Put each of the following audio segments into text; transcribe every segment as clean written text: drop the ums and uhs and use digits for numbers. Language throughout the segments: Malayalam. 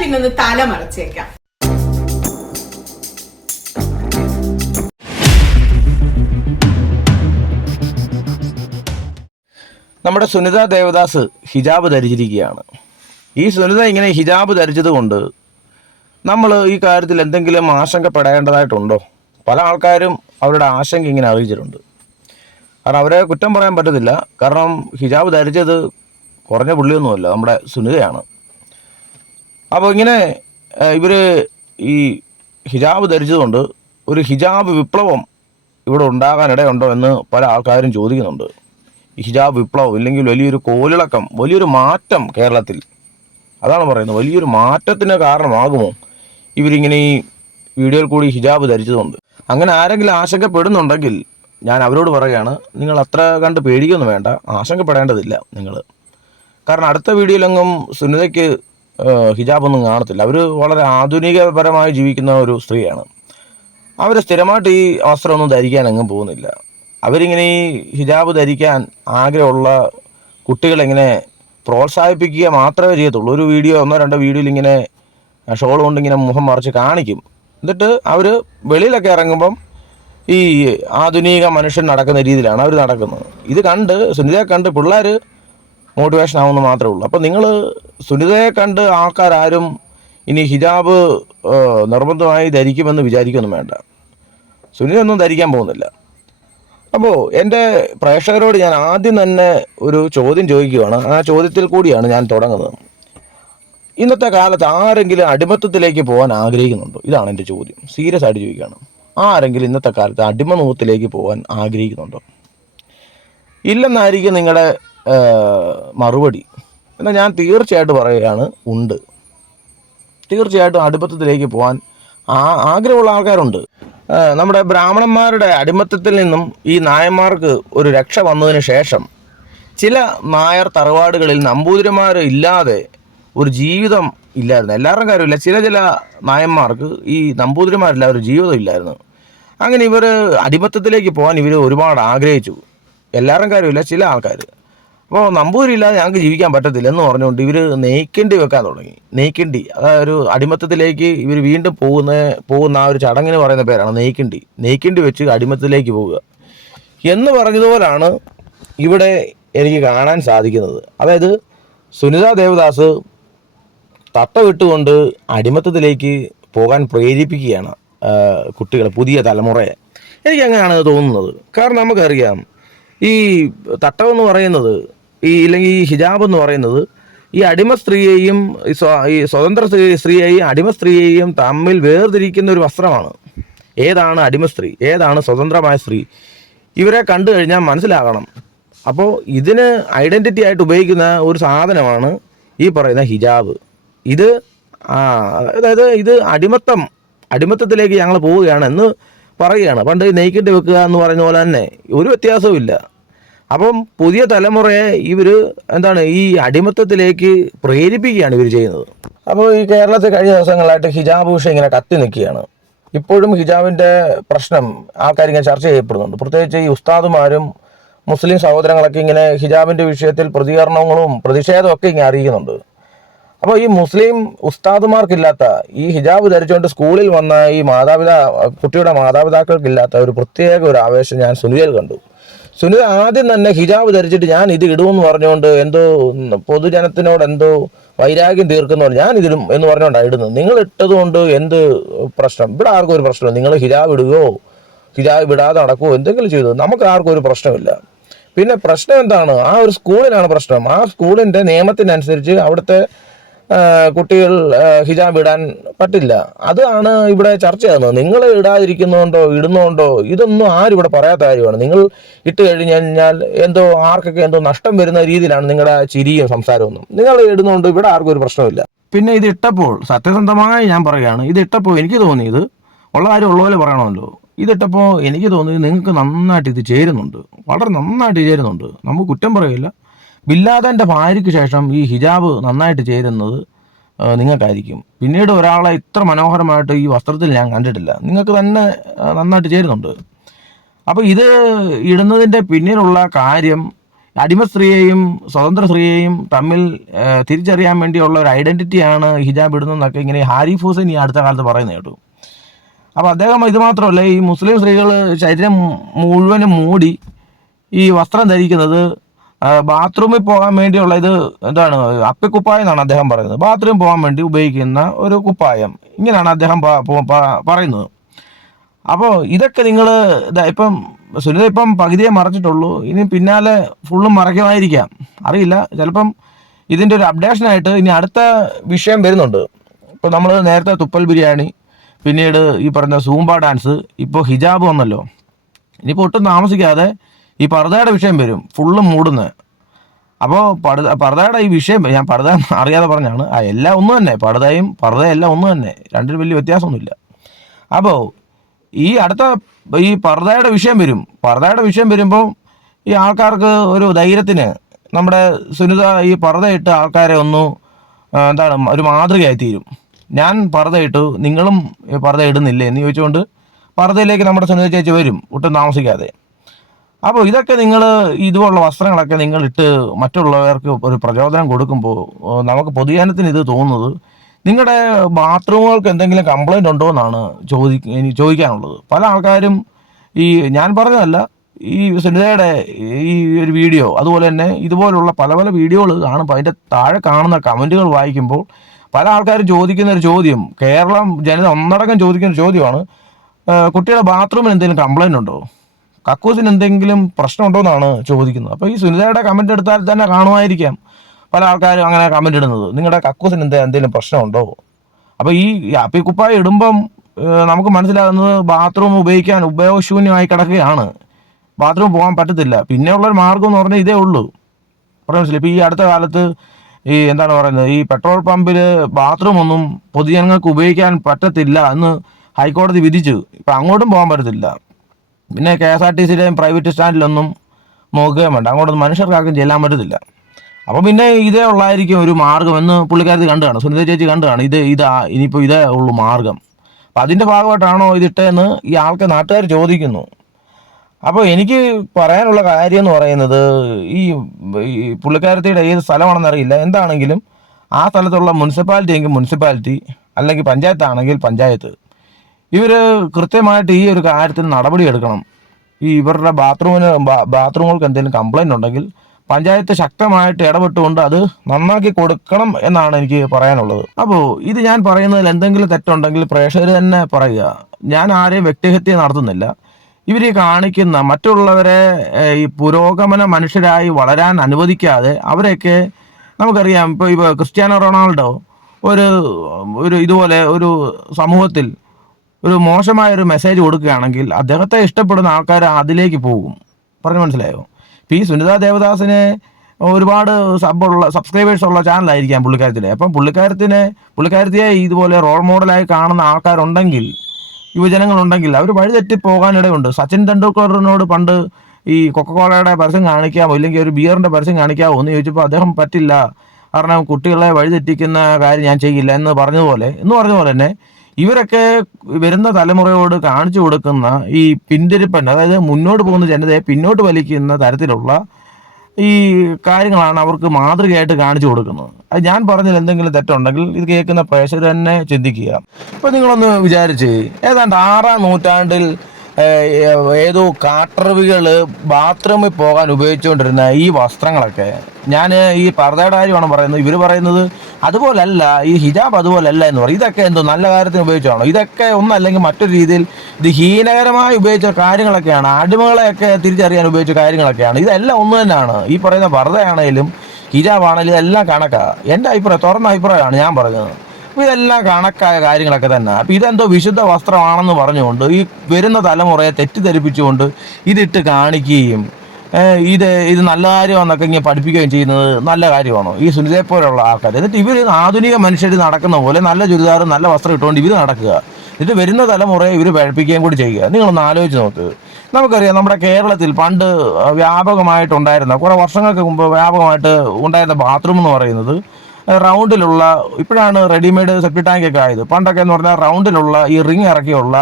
പിന്നെ ഒന്ന് തല മറച്ചേക്കാം. നമ്മുടെ സുനിത ദേവദാസ് ഹിജാബ് ധരിച്ചിരിക്കുകയാണ്. ഈ സുനിത ഇങ്ങനെ ഹിജാബ് ധരിച്ചത് കൊണ്ട് നമ്മൾ ഈ കാര്യത്തിൽ എന്തെങ്കിലും ആശങ്കപ്പെടേണ്ടതായിട്ടുണ്ടോ? പല ആൾക്കാരും അവരുടെ ആശങ്ക ഇങ്ങനെ അറിയിച്ചിട്ടുണ്ട്. കാരണം അവരെ കുറ്റം പറയാൻ പറ്റത്തില്ല. കാരണം ഹിജാബ് ധരിച്ചത് കുറഞ്ഞ പുള്ളിയൊന്നുമല്ല, നമ്മുടെ സുനിതയാണ്. അപ്പോൾ ഇങ്ങനെ ഇവർ ഈ ഹിജാബ് ധരിച്ചതുകൊണ്ട് ഒരു ഹിജാബ് വിപ്ലവം ഇവിടെ ഉണ്ടാകാനിടയുണ്ടോ എന്ന് പല ആൾക്കാരും ചോദിക്കുന്നുണ്ട്. ഹിജാബ് വിപ്ലവം ഇല്ലെങ്കിൽ വലിയൊരു കോലിളക്കം, വലിയൊരു മാറ്റം കേരളത്തിൽ, അതാണ് പറയുന്നത്, വലിയൊരു മാറ്റത്തിന് കാരണമാകുമോ ഇവരിങ്ങനെ ഈ വീഡിയോയിൽ കൂടി ഹിജാബ് ധരിച്ചതുകൊണ്ട്? അങ്ങനെ ആരെങ്കിലും ആശങ്കപ്പെടുന്നുണ്ടെങ്കിൽ ഞാൻ അവരോട് പറയുകയാണ്, നിങ്ങൾ അത്ര കണ്ട് പേടിക്കൊന്നും വേണ്ട, ആശങ്കപ്പെടേണ്ടതില്ല നിങ്ങൾ. കാരണം അടുത്ത വീഡിയോയിലെങ്ങും സുനിതയ്ക്ക് ഹിജാബൊന്നും കാണത്തില്ല. അവർ വളരെ ആധുനികപരമായി ജീവിക്കുന്ന ഒരു സ്ത്രീയാണ്. അവർ സ്ഥിരമായിട്ട് ഈ വസ്ത്രമൊന്നും ധരിക്കാൻ എങ്ങും പോകുന്നില്ല. അവരിങ്ങനെ ഈ ഹിജാബ് ധരിക്കാൻ ആഗ്രഹമുള്ള കുട്ടികളെങ്ങനെ പ്രോത്സാഹിപ്പിക്കുക മാത്രമേ ചെയ്യത്തുള്ളൂ. ഒരു വീഡിയോ, ഒന്നോ രണ്ടോ വീഡിയോയിൽ ഇങ്ങനെ ഷോൾ കൊണ്ടിങ്ങനെ മുഖം മറിച്ച് കാണിക്കും. എന്നിട്ട് അവർ വെളിയിലൊക്കെ ഇറങ്ങുമ്പം ഈ ആധുനിക മനുഷ്യൻ നടക്കുന്ന രീതിയിലാണ് അവർ നടക്കുന്നത്. ഇത് കണ്ട് സുനിതയെ കണ്ട് പിള്ളേർ മോട്ടിവേഷൻ ആവുമെന്ന് മാത്രമേ ഉള്ളൂ. അപ്പോൾ നിങ്ങൾ സുനിതയെ കണ്ട് ആൾക്കാരും ഇനി ഹിജാബ് നിർബന്ധമായി ധരിക്കുമെന്ന് വിചാരിക്കൊന്നും വേണ്ട. സുനിതയൊന്നും ധരിക്കാൻ പോകുന്നില്ല. അപ്പോൾ എൻ്റെ പ്രേക്ഷകരോട് ഞാൻ ആദ്യം തന്നെ ഒരു ചോദ്യം ചോദിക്കുകയാണ്. ആ ചോദ്യത്തിൽ കൂടിയാണ് ഞാൻ തുടങ്ങുന്നത്. ഇന്നത്തെ കാലത്ത് ആരെങ്കിലും അടിമത്തത്തിലേക്ക് പോകാൻ ആഗ്രഹിക്കുന്നുണ്ടോ? ഇതാണ് എൻ്റെ ചോദ്യം. സീരിയസ് ആയിട്ട് ചോദിക്കുകയാണ്. ആരെങ്കിലും ഇന്നത്തെ കാലത്ത് അടിമമുഖത്തിലേക്ക് പോകാൻ ആഗ്രഹിക്കുന്നുണ്ടോ? ഇല്ലെന്നായിരിക്കും നിങ്ങളുടെ മറുപടി. എന്നാൽ ഞാൻ തീർച്ചയായിട്ടും പറയുകയാണ്, ഉണ്ട്. തീർച്ചയായിട്ടും അടിമത്തത്തിലേക്ക് പോകാൻ ആഗ്രഹമുള്ള ആൾക്കാരുണ്ട്. നമ്മുടെ ബ്രാഹ്മണന്മാരുടെ അടിമത്തത്തിൽ നിന്നും ഈ നായന്മാർക്ക് ഒരു രക്ഷ വന്നതിന് ശേഷം ചില നായർ തറവാടുകളിൽ നമ്പൂതിരിമാർ ഇല്ലാതെ ഒരു ജീവിതം ഇല്ലായിരുന്നു. എല്ലാവരുടെ കാര്യമില്ല, ചില നായന്മാർക്ക് ഈ നമ്പൂതിരിമാരില്ല ഒരു ജീവിതം ഇല്ലായിരുന്നു. അങ്ങനെ ഇവർ അടിമത്തത്തിലേക്ക് പോകാൻ ഇവർ ഒരുപാട് ആഗ്രഹിച്ചു. എല്ലാവരുടെ കാര്യമില്ല, ചില ആൾക്കാർ. അപ്പോൾ നമ്പൂതിരിയില്ലാതെ ഞങ്ങൾക്ക് ജീവിക്കാൻ പറ്റത്തില്ല എന്ന് പറഞ്ഞുകൊണ്ട് ഇവർ നെയ്ക്കിണ്ടി വെക്കാൻ തുടങ്ങി. നെയ്ക്കിണ്ടി, അതായത് ഒരു അടിമത്തത്തിലേക്ക് ഇവർ വീണ്ടും പോകുന്ന ആ ഒരു ചടങ്ങിന് പറയുന്ന പേരാണ് നെയ്ക്കിണ്ടി. നെയ്ക്കിണ്ടി വെച്ച് അടിമത്തത്തിലേക്ക് പോവുക എന്ന് പറഞ്ഞതുപോലാണ് ഇവിടെ എനിക്ക് കാണാൻ സാധിക്കുന്നത്. അതായത് സുനിത ദേവദാസ് തട്ട വിട്ടുകൊണ്ട് അടിമത്തത്തിലേക്ക് പോകാൻ പ്രേരിപ്പിക്കുകയാണ് കുട്ടികളെ, പുതിയ തലമുറയെ. എനിക്കങ്ങനെയാണ് തോന്നുന്നത്. കാരണം നമുക്കറിയാം, ഈ തട്ടമെന്ന് പറയുന്നത് ഇല്ലെങ്കിൽ ഈ ഹിജാബ് എന്ന് പറയുന്നത് ഈ അടിമ സ്ത്രീയെയും ഈ സ്വതന്ത്ര സ്ത്രീയെയും അടിമ സ്ത്രീയെയും തമ്മിൽ വേർതിരിക്കുന്ന ഒരു വസ്ത്രമാണ്. ഏതാണ് അടിമ സ്ത്രീ, ഏതാണ് സ്വതന്ത്രമായ സ്ത്രീ, ഇവരെ കണ്ടു കഴിഞ്ഞാൽ മനസ്സിലാകണം. അപ്പോൾ ഇതിന് ഐഡൻറ്റിറ്റി ആയിട്ട് ഉപയോഗിക്കുന്ന ഒരു സാധനമാണ് ഈ പറയുന്ന ഹിജാബ്. അതായത് ഇത് അടിമത്തത്തിലേക്ക് ഞങ്ങൾ പോവുകയാണ് എന്ന് പറയുകയാണ്. പണ്ട് നെയ്ക്കിട്ട് വെക്കുക എന്ന് പറയുന്ന പോലെ തന്നെ ഒരു വ്യത്യാസവും ഇല്ല. അപ്പം പുതിയ തലമുറയെ ഇവർ ഈ അടിമത്തത്തിലേക്ക് പ്രേരിപ്പിക്കുകയാണ് ഇവർ ചെയ്യുന്നത്. അപ്പോൾ ഈ കേരളത്തിൽ കഴിഞ്ഞ ദിവസങ്ങളായിട്ട് ഹിജാബ് വിഷയം ഇങ്ങനെ കത്തി നിൽക്കുകയാണ്. ഇപ്പോഴും ഹിജാബിൻ്റെ പ്രശ്നം ആൾക്കാരിങ്ങനെ ചർച്ച ചെയ്യപ്പെടുന്നുണ്ട്. പ്രത്യേകിച്ച് ഈ ഉസ്താദുമാരും മുസ്ലിം സഹോദരങ്ങളൊക്കെ ഇങ്ങനെ ഹിജാബിൻ്റെ വിഷയത്തിൽ പ്രതികരണങ്ങളും പ്രതിഷേധവും ഒക്കെ ഇങ്ങനെ അറിയിക്കുന്നുണ്ട്. അപ്പോൾ ഈ മുസ്ലിം ഉസ്താദുമാർക്കില്ലാത്ത, ഈ ഹിജാബ് ധരിച്ചുകൊണ്ട് സ്കൂളിൽ വന്ന ഈ കുട്ടിയുടെ മാതാപിതാക്കൾക്കില്ലാത്ത ഒരു പ്രത്യേക ഒരു ആവേശം ഞാൻ സുനിതയിൽ കണ്ടു. സുനിത ആദ്യം തന്നെ ഹിജാബ് ധരിച്ചിട്ട് ഞാൻ ഇത് ഇടുമെന്ന് പറഞ്ഞുകൊണ്ട് എന്തോ പൊതുജനത്തിനോട് എന്തോ വൈരാഗ്യം തീർക്കുന്നവർ ഞാൻ ഇതിടും എന്ന് പറഞ്ഞുകൊണ്ടാണ് ഇടുന്നത്. നിങ്ങൾ ഇട്ടതുകൊണ്ട് എന്ത് പ്രശ്നം? ഇവിടെ ആർക്കും ഒരു പ്രശ്നമില്ല. നിങ്ങൾ ഹിജാബ് ഇടുകയോ ഹിജാബ് ഇടാതെ നടക്കുകയോ എന്തെങ്കിലും ചെയ്തു, നമുക്ക് ആർക്കും ഒരു പ്രശ്നമില്ല. പിന്നെ പ്രശ്നം എന്താണ്? ആ ഒരു സ്കൂളിനാണ് പ്രശ്നം. ആ സ്കൂളിൻ്റെ നിയമത്തിനനുസരിച്ച് അവിടുത്തെ കുട്ടികൾ ഹിജാബ് ഇടാൻ പറ്റില്ല. അതാണ് ഇവിടെ ചർച്ച ചെയ്യുന്നത്. നിങ്ങൾ ഇടാതിരിക്കുന്നതുകൊണ്ടോ ഇടുന്നതുകൊണ്ടോ ഇതൊന്നും ആരും ഇവിടെ പറയാത്ത കാര്യമാണ്. നിങ്ങൾ ഇട്ട് കഴിഞ്ഞ് കഴിഞ്ഞാൽ എന്തോ ആർക്കൊക്കെ എന്തോ നഷ്ടം വരുന്ന രീതിയിലാണ് നിങ്ങളുടെ ചിരിയും സംസാരമൊന്നും. നിങ്ങൾ ഇടുന്നതുകൊണ്ട് ഇവിടെ ആർക്കും ഒരു പ്രശ്നമില്ല. പിന്നെ ഇത് ഇട്ടപ്പോൾ സത്യസന്ധമായി ഞാൻ പറയുകയാണ്, ഇത് ഇട്ടപ്പോൾ എനിക്ക് തോന്നിയത്, ഉള്ള കാര്യം ഉള്ള പോലെ പറയണമല്ലോ, ഇതിട്ടപ്പോൾ എനിക്ക് തോന്നിയത് നിങ്ങൾക്ക് നന്നായിട്ട് ഇത് ചേരുന്നുണ്ട്, വളരെ നന്നായിട്ട് ചേരുന്നുണ്ട്. നമുക്ക് കുറ്റം പറയില്ല. ബില്ലാദൻ്റെ ഭാര്യയ്ക്ക് ശേഷം ഈ ഹിജാബ് നന്നായിട്ട് ചേരുന്നത് നിങ്ങൾക്കായിരിക്കും. പിന്നീട് ഒരാളെ ഇത്ര മനോഹരമായിട്ട് ഈ വസ്ത്രത്തിൽ ഞാൻ കണ്ടിട്ടില്ല. നിങ്ങൾക്ക് തന്നെ നന്നായിട്ട് ചേരുന്നുണ്ട്. അപ്പോൾ ഇത് ഇടുന്നതിൻ്റെ പിന്നിലുള്ള കാര്യം അടിമ സ്ത്രീയെയും സ്വതന്ത്ര സ്ത്രീയെയും തമ്മിൽ തിരിച്ചറിയാൻ വേണ്ടിയുള്ള ഒരു ഐഡന്റിറ്റിയാണ് ഹിജാബ് ഇടുന്നതെന്നൊക്കെ ഇങ്ങനെ ഹാരിഫ് ഹുസൈൻ ഈ അടുത്ത കാലത്ത് പറയുന്നത് കേട്ടു. അപ്പോൾ അദ്ദേഹം ഇത് മാത്രമല്ല, ഈ മുസ്ലിം സ്ത്രീകൾ ശരീരം മുഴുവനും മൂടി ഈ വസ്ത്രം ധരിക്കുന്നത് ബാത്റൂമിൽ പോകാൻ വേണ്ടിയുള്ള ഇത് എന്താണ് അപ്പിക്കുപ്പായം എന്നാണ് അദ്ദേഹം പറയുന്നത്. ബാത്റൂമിൽ പോകാൻ വേണ്ടി ഉപയോഗിക്കുന്ന ഒരു കുപ്പായം, ഇങ്ങനെയാണ് അദ്ദേഹം പറയുന്നത്. അപ്പോൾ ഇതൊക്കെ നിങ്ങൾ ഇപ്പം സുനിത ഇപ്പം പകുതിയെ മറച്ചിട്ടുള്ളൂ, ഇനി പിന്നാലെ ഫുള്ളും മറയ്ക്കുമായിരിക്കാം, അറിയില്ല. ചിലപ്പം ഇതിൻ്റെ ഒരു അപ്ഡേഷനായിട്ട് ഇനി അടുത്ത വിഷയം വരുന്നുണ്ട്. ഇപ്പോൾ നമ്മൾ നേരത്തെ തുപ്പൽ ബിരിയാണി, പിന്നീട് ഈ പറഞ്ഞ സൂംബ ഡാൻസ്, ഇപ്പോൾ ഹിജാബ് വന്നല്ലോ. ഇനിയിപ്പോൾ ഒട്ടും താമസിക്കാതെ ഈ പർദയുടെ വിഷയം വരും, ഫുള്ളും മൂടുന്നത്. അപ്പോൾ പർദയുടെ ഈ വിഷയം, ഞാൻ പർദ അറിയാതെ പറഞ്ഞാണ്, എല്ലാം ഒന്ന് തന്നെ, പർദയും എല്ലാം ഒന്ന് തന്നെ, രണ്ടിനും വലിയ വ്യത്യാസമൊന്നുമില്ല. അപ്പോൾ ഈ അടുത്ത ഈ പർദയുടെ വിഷയം വരും. പർദയുടെ വിഷയം വരുമ്പോൾ ഈ ആൾക്കാർക്ക് ഒരു ധൈര്യത്തിന് നമ്മുടെ സുനിത ഈ പർദയിട്ട് ആൾക്കാരെ ഒന്ന് എന്താണ് ഒരു മാതൃകയായി തീരും. ഞാൻ പർദയിട്ടു, നിങ്ങളും പർദ ഇടുന്നില്ലേ എന്ന് ചോദിച്ചുകൊണ്ട് പർദയിലേക്ക് നമ്മുടെ സുനിത ചേച്ചി വരും ഒട്ടും താമസിക്കാതെ. അപ്പോൾ ഇതൊക്കെ നിങ്ങൾ ഇതുപോലുള്ള വസ്ത്രങ്ങളൊക്കെ നിങ്ങളിട്ട് മറ്റുള്ളവർക്ക് ഒരു പ്രചോദനം കൊടുക്കുമ്പോൾ നമുക്ക് പൊതുജനത്തിന് ഇത് തോന്നുന്നത് നിങ്ങളുടെ ബാത്റൂമുകൾക്ക് എന്തെങ്കിലും കംപ്ലൈൻ്റ് ഉണ്ടോ എന്നാണ് ചോദിക്കാനുള്ളത്. പല ആൾക്കാരും ഈ ഞാൻ പറഞ്ഞതല്ല, ഈ സുനിതയുടെ ഈ ഒരു വീഡിയോ, അതുപോലെ തന്നെ ഇതുപോലുള്ള പല പല വീഡിയോകൾ കാണുമ്പോൾ അതിൻ്റെ താഴെ കാണുന്ന കമൻറ്റുകൾ വായിക്കുമ്പോൾ പല ആൾക്കാരും ചോദിക്കുന്ന ഒരു ചോദ്യം, കേരളം ജനത ഒന്നടക്കം ചോദിക്കുന്ന ഒരു ചോദ്യമാണ്, കുട്ടിയുടെ ബാത്റൂമിന് എന്തെങ്കിലും കംപ്ലൈൻ്റ് ഉണ്ടോ, കക്കൂസിന് എന്തെങ്കിലും പ്രശ്നമുണ്ടോ എന്നാണ് ചോദിക്കുന്നത്. അപ്പോൾ ഈ സുനിതയുടെ കമൻറ്റ് എടുത്താൽ തന്നെ കാണുമായിരിക്കാം പല ആൾക്കാരും അങ്ങനെ കമൻറ്റ് ഇടുന്നത്, നിങ്ങളുടെ കക്കൂസിന് എന്തെങ്കിലും പ്രശ്നമുണ്ടോ. അപ്പോൾ ഈ അപ്പിക്കുപ്പായ ഇടുമ്പം നമുക്ക് മനസ്സിലാകുന്നത് ബാത്റൂം ഉപയോഗശൂന്യമായി കിടക്കുകയാണ്, ബാത്റൂം പോകാൻ പറ്റത്തില്ല. പിന്നെയുള്ളൊരു മാർഗ്ഗം എന്ന് പറഞ്ഞാൽ ഇതേ ഉള്ളൂ. പറയാൻ മനസ്സിലായി. ഇപ്പോൾ ഈ അടുത്ത കാലത്ത് ഈ എന്താണ് പറയുന്നത്, ഈ പെട്രോൾ പമ്പിൽ ബാത്റൂം ഒന്നും പൊതുജനങ്ങൾക്ക് ഉപയോഗിക്കാൻ പറ്റത്തില്ല എന്ന് ഹൈക്കോടതി വിധിച്ചു. ഇപ്പം അങ്ങോട്ടും പോകാൻ പറ്റത്തില്ല. പിന്നെ KSRTCയിലെയും പ്രൈവറ്റ് സ്റ്റാൻഡിലൊന്നും നോക്കുകയും വേണ്ട, അങ്ങോട്ടൊന്നും മനുഷ്യർക്കാർക്കും ചെല്ലാൻ പറ്റത്തില്ല. അപ്പോൾ പിന്നെ ഇതേ ഉള്ളായിരിക്കും ഒരു മാർഗ്ഗം എന്ന് പുള്ളിക്കാരത്തി കണ്ടുകാണ്, സുനിത ചേച്ചി കണ്ടുകാണ്. ഇനിയിപ്പോൾ ഇതേ ഉള്ളൂ മാർഗ്ഗം. അപ്പം അതിൻ്റെ ഭാഗമായിട്ടാണോ ഇതിട്ടെന്ന് ഈ നാട്ടുകാർ ചോദിക്കുന്നു. അപ്പോൾ എനിക്ക് പറയാനുള്ള കാര്യം എന്ന് പറയുന്നത്, ഈ പുള്ളിക്കാരത്തിയുടെ ഏത് സ്ഥലമാണെന്നറിയില്ല, എന്താണെങ്കിലും ആ സ്ഥലത്തുള്ള മുനിസിപ്പാലിറ്റി എങ്കിൽ മുനിസിപ്പാലിറ്റി, അല്ലെങ്കിൽ പഞ്ചായത്താണെങ്കിൽ പഞ്ചായത്ത്, ഇവർ കൃത്യമായിട്ട് ഈ ഒരു കാര്യത്തിൽ നടപടി എടുക്കണം. ഈ ഇവരുടെ ബാത്റൂമുകൾക്ക് എന്തെങ്കിലും കംപ്ലൈൻ്റ് ഉണ്ടെങ്കിൽ പഞ്ചായത്ത് ശക്തമായിട്ട് ഇടപെട്ടുകൊണ്ട് അത് നന്നാക്കി കൊടുക്കണം എന്നാണ് എനിക്ക് പറയാനുള്ളത്. അപ്പോൾ ഇത് ഞാൻ പറയുന്നതിൽ എന്തെങ്കിലും തെറ്റുണ്ടെങ്കിൽ പ്രേക്ഷകർ തന്നെ പറയുക. ഞാൻ ആരെയും വ്യക്തിഹത്യ നടത്തുന്നില്ല. ഇവർ കാണിക്കുന്ന മറ്റുള്ളവരെ ഈ പുരോഗമന മനുഷ്യരായി വളരാൻ അനുവദിക്കാതെ അവരെയൊക്കെ നമുക്കറിയാം. ഇപ്പോൾ ക്രിസ്ത്യാനോ റൊണാൾഡോ ഒരു ഇതുപോലെ ഒരു സമൂഹത്തിൽ ഒരു മോശമായൊരു മെസ്സേജ് കൊടുക്കുകയാണെങ്കിൽ അദ്ദേഹത്തെ ഇഷ്ടപ്പെടുന്ന ആൾക്കാർ അതിലേക്ക് പോകും. പറഞ്ഞു മനസ്സിലായോ? ഇപ്പോൾ ഈ സുനിത ദേവദാസിന് ഒരുപാട് സബ്സ്ക്രൈബേഴ്സ് ഉള്ള ചാനലായിരിക്കാം പുള്ളിക്കാരത്തിലെ. അപ്പം പുള്ളിക്കാരത്തിയെ ഇതുപോലെ റോൾ മോഡലായി കാണുന്ന ആൾക്കാരുണ്ടെങ്കിൽ, യുവജനങ്ങളുണ്ടെങ്കിൽ അവർ വഴിതെറ്റി പോകാനിടയുണ്ട്. സച്ചിൻ തെണ്ടുൽക്കറിനോട് പണ്ട് ഈ കൊക്കക്കോളയുടെ പരസ്യം കാണിക്കാമോ ഇല്ലെങ്കിൽ ഒരു ബിയറിൻ്റെ പരസ്യം കാണിക്കാമോ എന്ന് ചോദിച്ചപ്പോൾ അദ്ദേഹം പറ്റില്ല, കാരണം കുട്ടികളെ വഴിതെറ്റിക്കുന്ന കാര്യം ഞാൻ ചെയ്യില്ല എന്ന് പറഞ്ഞ പോലെ തന്നെ ഇവരൊക്കെ വരുന്ന തലമുറയോട് കാണിച്ചു കൊടുക്കുന്ന ഈ പിന്തിരിപ്പൻ, അതായത് മുന്നോട്ട് പോകുന്ന ജനതയെ പിന്നോട്ട് വലിക്കുന്ന തരത്തിലുള്ള ഈ കാര്യങ്ങളാണ് അവർക്ക് മാതൃകയായിട്ട് കാണിച്ചു കൊടുക്കുന്നത്. അത് ഞാൻ പറഞ്ഞതിൽ എന്തെങ്കിലും തെറ്റുണ്ടെങ്കിൽ ഇത് കേൾക്കുന്ന പ്രേക്ഷകർ തന്നെ ചിന്തിക്കുക. ഇപ്പോൾ നിങ്ങളൊന്ന് വിചാരിച്ച്, ഏതാണ്ട് 6-ാം നൂറ്റാണ്ടിൽ ഏതോ കാട്ടറവികൾ ബാത്റൂമിൽ പോകാൻ ഉപയോഗിച്ചുകൊണ്ടിരുന്ന ഈ വസ്ത്രങ്ങളൊക്കെ, ഞാൻ ഈ പർദയുടെ കാര്യമാണ് പറയുന്നത്, ഇവർ പറയുന്നത് അതുപോലല്ല, ഈ ഹിജാബ് അതുപോലല്ല എന്ന് പറയും. ഇതൊക്കെ എന്തോ നല്ല കാര്യത്തിന് ഉപയോഗിച്ചാണോ? ഇതൊക്കെ ഒന്നല്ലെങ്കിൽ മറ്റൊരു രീതിയിൽ ഇത് ഹീനകരമായി ഉപയോഗിച്ച കാര്യങ്ങളൊക്കെയാണ്, അടിമകളെയൊക്കെ തിരിച്ചറിയാൻ ഉപയോഗിച്ച കാര്യങ്ങളൊക്കെയാണ്. ഇതെല്ലാം ഒന്ന് തന്നെയാണ്. ഈ പറയുന്ന പർദയാണേലും ഹിജാബാണേലും ഇതെല്ലാം കണക്കാണ്. എൻ്റെ അഭിപ്രായം, തുറന്ന അഭിപ്രായമാണ് ഞാൻ പറഞ്ഞത്. അപ്പോൾ ഇതെല്ലാം കണക്കായ കാര്യങ്ങളൊക്കെ തന്നെ. അപ്പോൾ ഇതെന്തോ വിശുദ്ധ വസ്ത്രമാണെന്ന് പറഞ്ഞുകൊണ്ട് ഈ വരുന്ന തലമുറയെ തെറ്റിദ്ധരിപ്പിച്ചുകൊണ്ട് ഇതിട്ട് കാണിക്കുകയും ഇത് നല്ല കാര്യമാണെന്നൊക്കെ ഇങ്ങനെ പഠിപ്പിക്കുകയും ചെയ്യുന്നത് നല്ല കാര്യമാണോ? ഈ സുനിതയെ പോലുള്ള ആൾക്കാർ. എന്നിട്ട് ഇവർ ആധുനിക മനുഷ്യർ നടക്കുന്ന പോലെ നല്ല ചുരിദാറും നല്ല വസ്ത്രം ഇട്ടുകൊണ്ട് ഇവർ നടക്കുക. എന്നിട്ട് വരുന്ന തലമുറയെ ഇവർ പഠിപ്പിക്കുകയും കൂടി ചെയ്യുക. നിങ്ങളൊന്ന് ആലോചിച്ച് നോക്ക്. നമുക്കറിയാം, നമ്മുടെ കേരളത്തിൽ പണ്ട് വ്യാപകമായിട്ടുണ്ടായിരുന്ന, കുറേ വർഷങ്ങൾക്ക് മുമ്പ് വ്യാപകമായിട്ട് ഉണ്ടായിരുന്ന ബാത്റൂം എന്ന് പറയുന്നത് റൗണ്ടിലുള്ള, ഇപ്പോഴാണ് റെഡിമെയ്ഡ് സെപ്റ്റി ടാങ്കൊക്കെ ആയത്. പണ്ടൊക്കെ എന്ന് പറഞ്ഞാൽ റൗണ്ടിലുള്ള ഈ റിങ് ഇറക്കിയുള്ള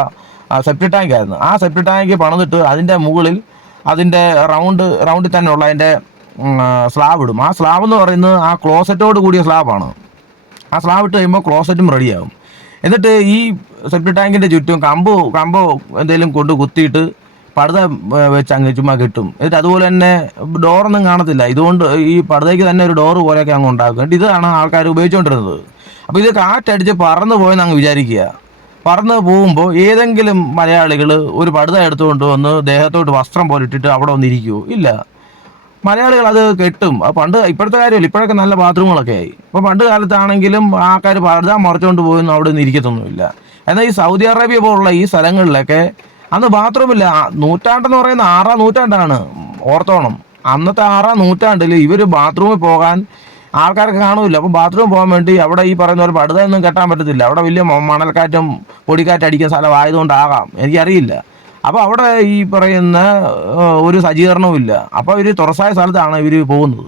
സെപ്റ്റി ടാങ്ക് ആയിരുന്നു. ആ സെപ്റ്റി ടാങ്ക് പണിതിട്ട് അതിൻ്റെ മുകളിൽ അതിൻ്റെ റൗണ്ടിൽ തന്നെയുള്ള അതിൻ്റെ സ്ലാബ് ഇടും. ആ സ്ലാബ് എന്ന് പറയുന്നത് ആ ക്ലോസറ്റോട് കൂടിയ സ്ലാബാണ്. ആ സ്ലാബ് ഇട്ട് കഴിയുമ്പോൾ ക്ലോസറ്റും റെഡിയാകും. എന്നിട്ട് ഈ സെപ്റ്റി ടാങ്കിൻ്റെ ചുറ്റും കമ്പോ എന്തെങ്കിലും കൊണ്ട് കുത്തിയിട്ട് പടുത വെച്ച് അങ്ങ് ചുമ്മാ കിട്ടും. എന്നിട്ട് അതുപോലെ തന്നെ ഡോറൊന്നും കാണത്തില്ല. ഇതുകൊണ്ട് ഈ പടുതയ്ക്ക് തന്നെ ഒരു ഡോറ് പോലെയൊക്കെ അങ്ങ് ഉണ്ടാക്കും. എന്നിട്ട് ഇതാണ് ആൾക്കാർ ഉപയോഗിച്ചുകൊണ്ടിരുന്നത്. അപ്പോൾ ഇത് കാറ്റടിച്ച് പറന്ന് പോയെന്ന് അങ്ങ് വിചാരിക്കുക. പറന്ന് പോകുമ്പോൾ ഏതെങ്കിലും മലയാളികൾ ഒരു പടുത എടുത്തുകൊണ്ട് വന്ന് ദേഹത്തോട്ട് വസ്ത്രം പോലെ ഇട്ടിട്ട് അവിടെ വന്നിരിക്കുമോ? ഇല്ല. മലയാളികൾ അത് കെട്ടും. പണ്ട് ഇപ്പോഴത്തെ കാര്യമല്ല, ഇപ്പോഴൊക്കെ നല്ല ബാത്റൂമുകളൊക്കെ ആയി. ഇപ്പോൾ പണ്ട് കാലത്താണെങ്കിലും ആൾക്കാർ പടുത മറച്ചുകൊണ്ട് പോയൊന്നും അവിടെ നിന്ന് ഇരിക്കത്തൊന്നുമില്ല. എന്നാൽ ഈ സൗദി അറേബ്യ പോലുള്ള ഈ സ്ഥലങ്ങളിലൊക്കെ അന്ന് ബാത്റൂമില്ല. നൂറ്റാണ്ടെന്ന് പറയുന്ന 6-ാം നൂറ്റാണ്ടാണ്, ഓർത്തോണം. അന്നത്തെ 6-ാം നൂറ്റാണ്ടിൽ ഇവർ ബാത്റൂമിൽ പോകാൻ ആൾക്കാർക്ക് കാണൂല. അപ്പോൾ ബാത്റൂമിൽ പോകാൻ വേണ്ടി അവിടെ ഈ പറയുന്ന പോലെ പടുതയൊന്നും കെട്ടാൻ പറ്റത്തില്ല. അവിടെ വലിയ മണൽക്കാറ്റും പൊടിക്കാറ്റടിക്കുന്ന സ്ഥലമായതുകൊണ്ടാകാം, എനിക്കറിയില്ല. അപ്പോൾ അവിടെ ഈ പറയുന്ന ഒരു സജ്ജീകരണവും ഇല്ല. അപ്പോൾ ഇവർ തുറസായ സ്ഥലത്താണ് ഇവർ പോകുന്നത്.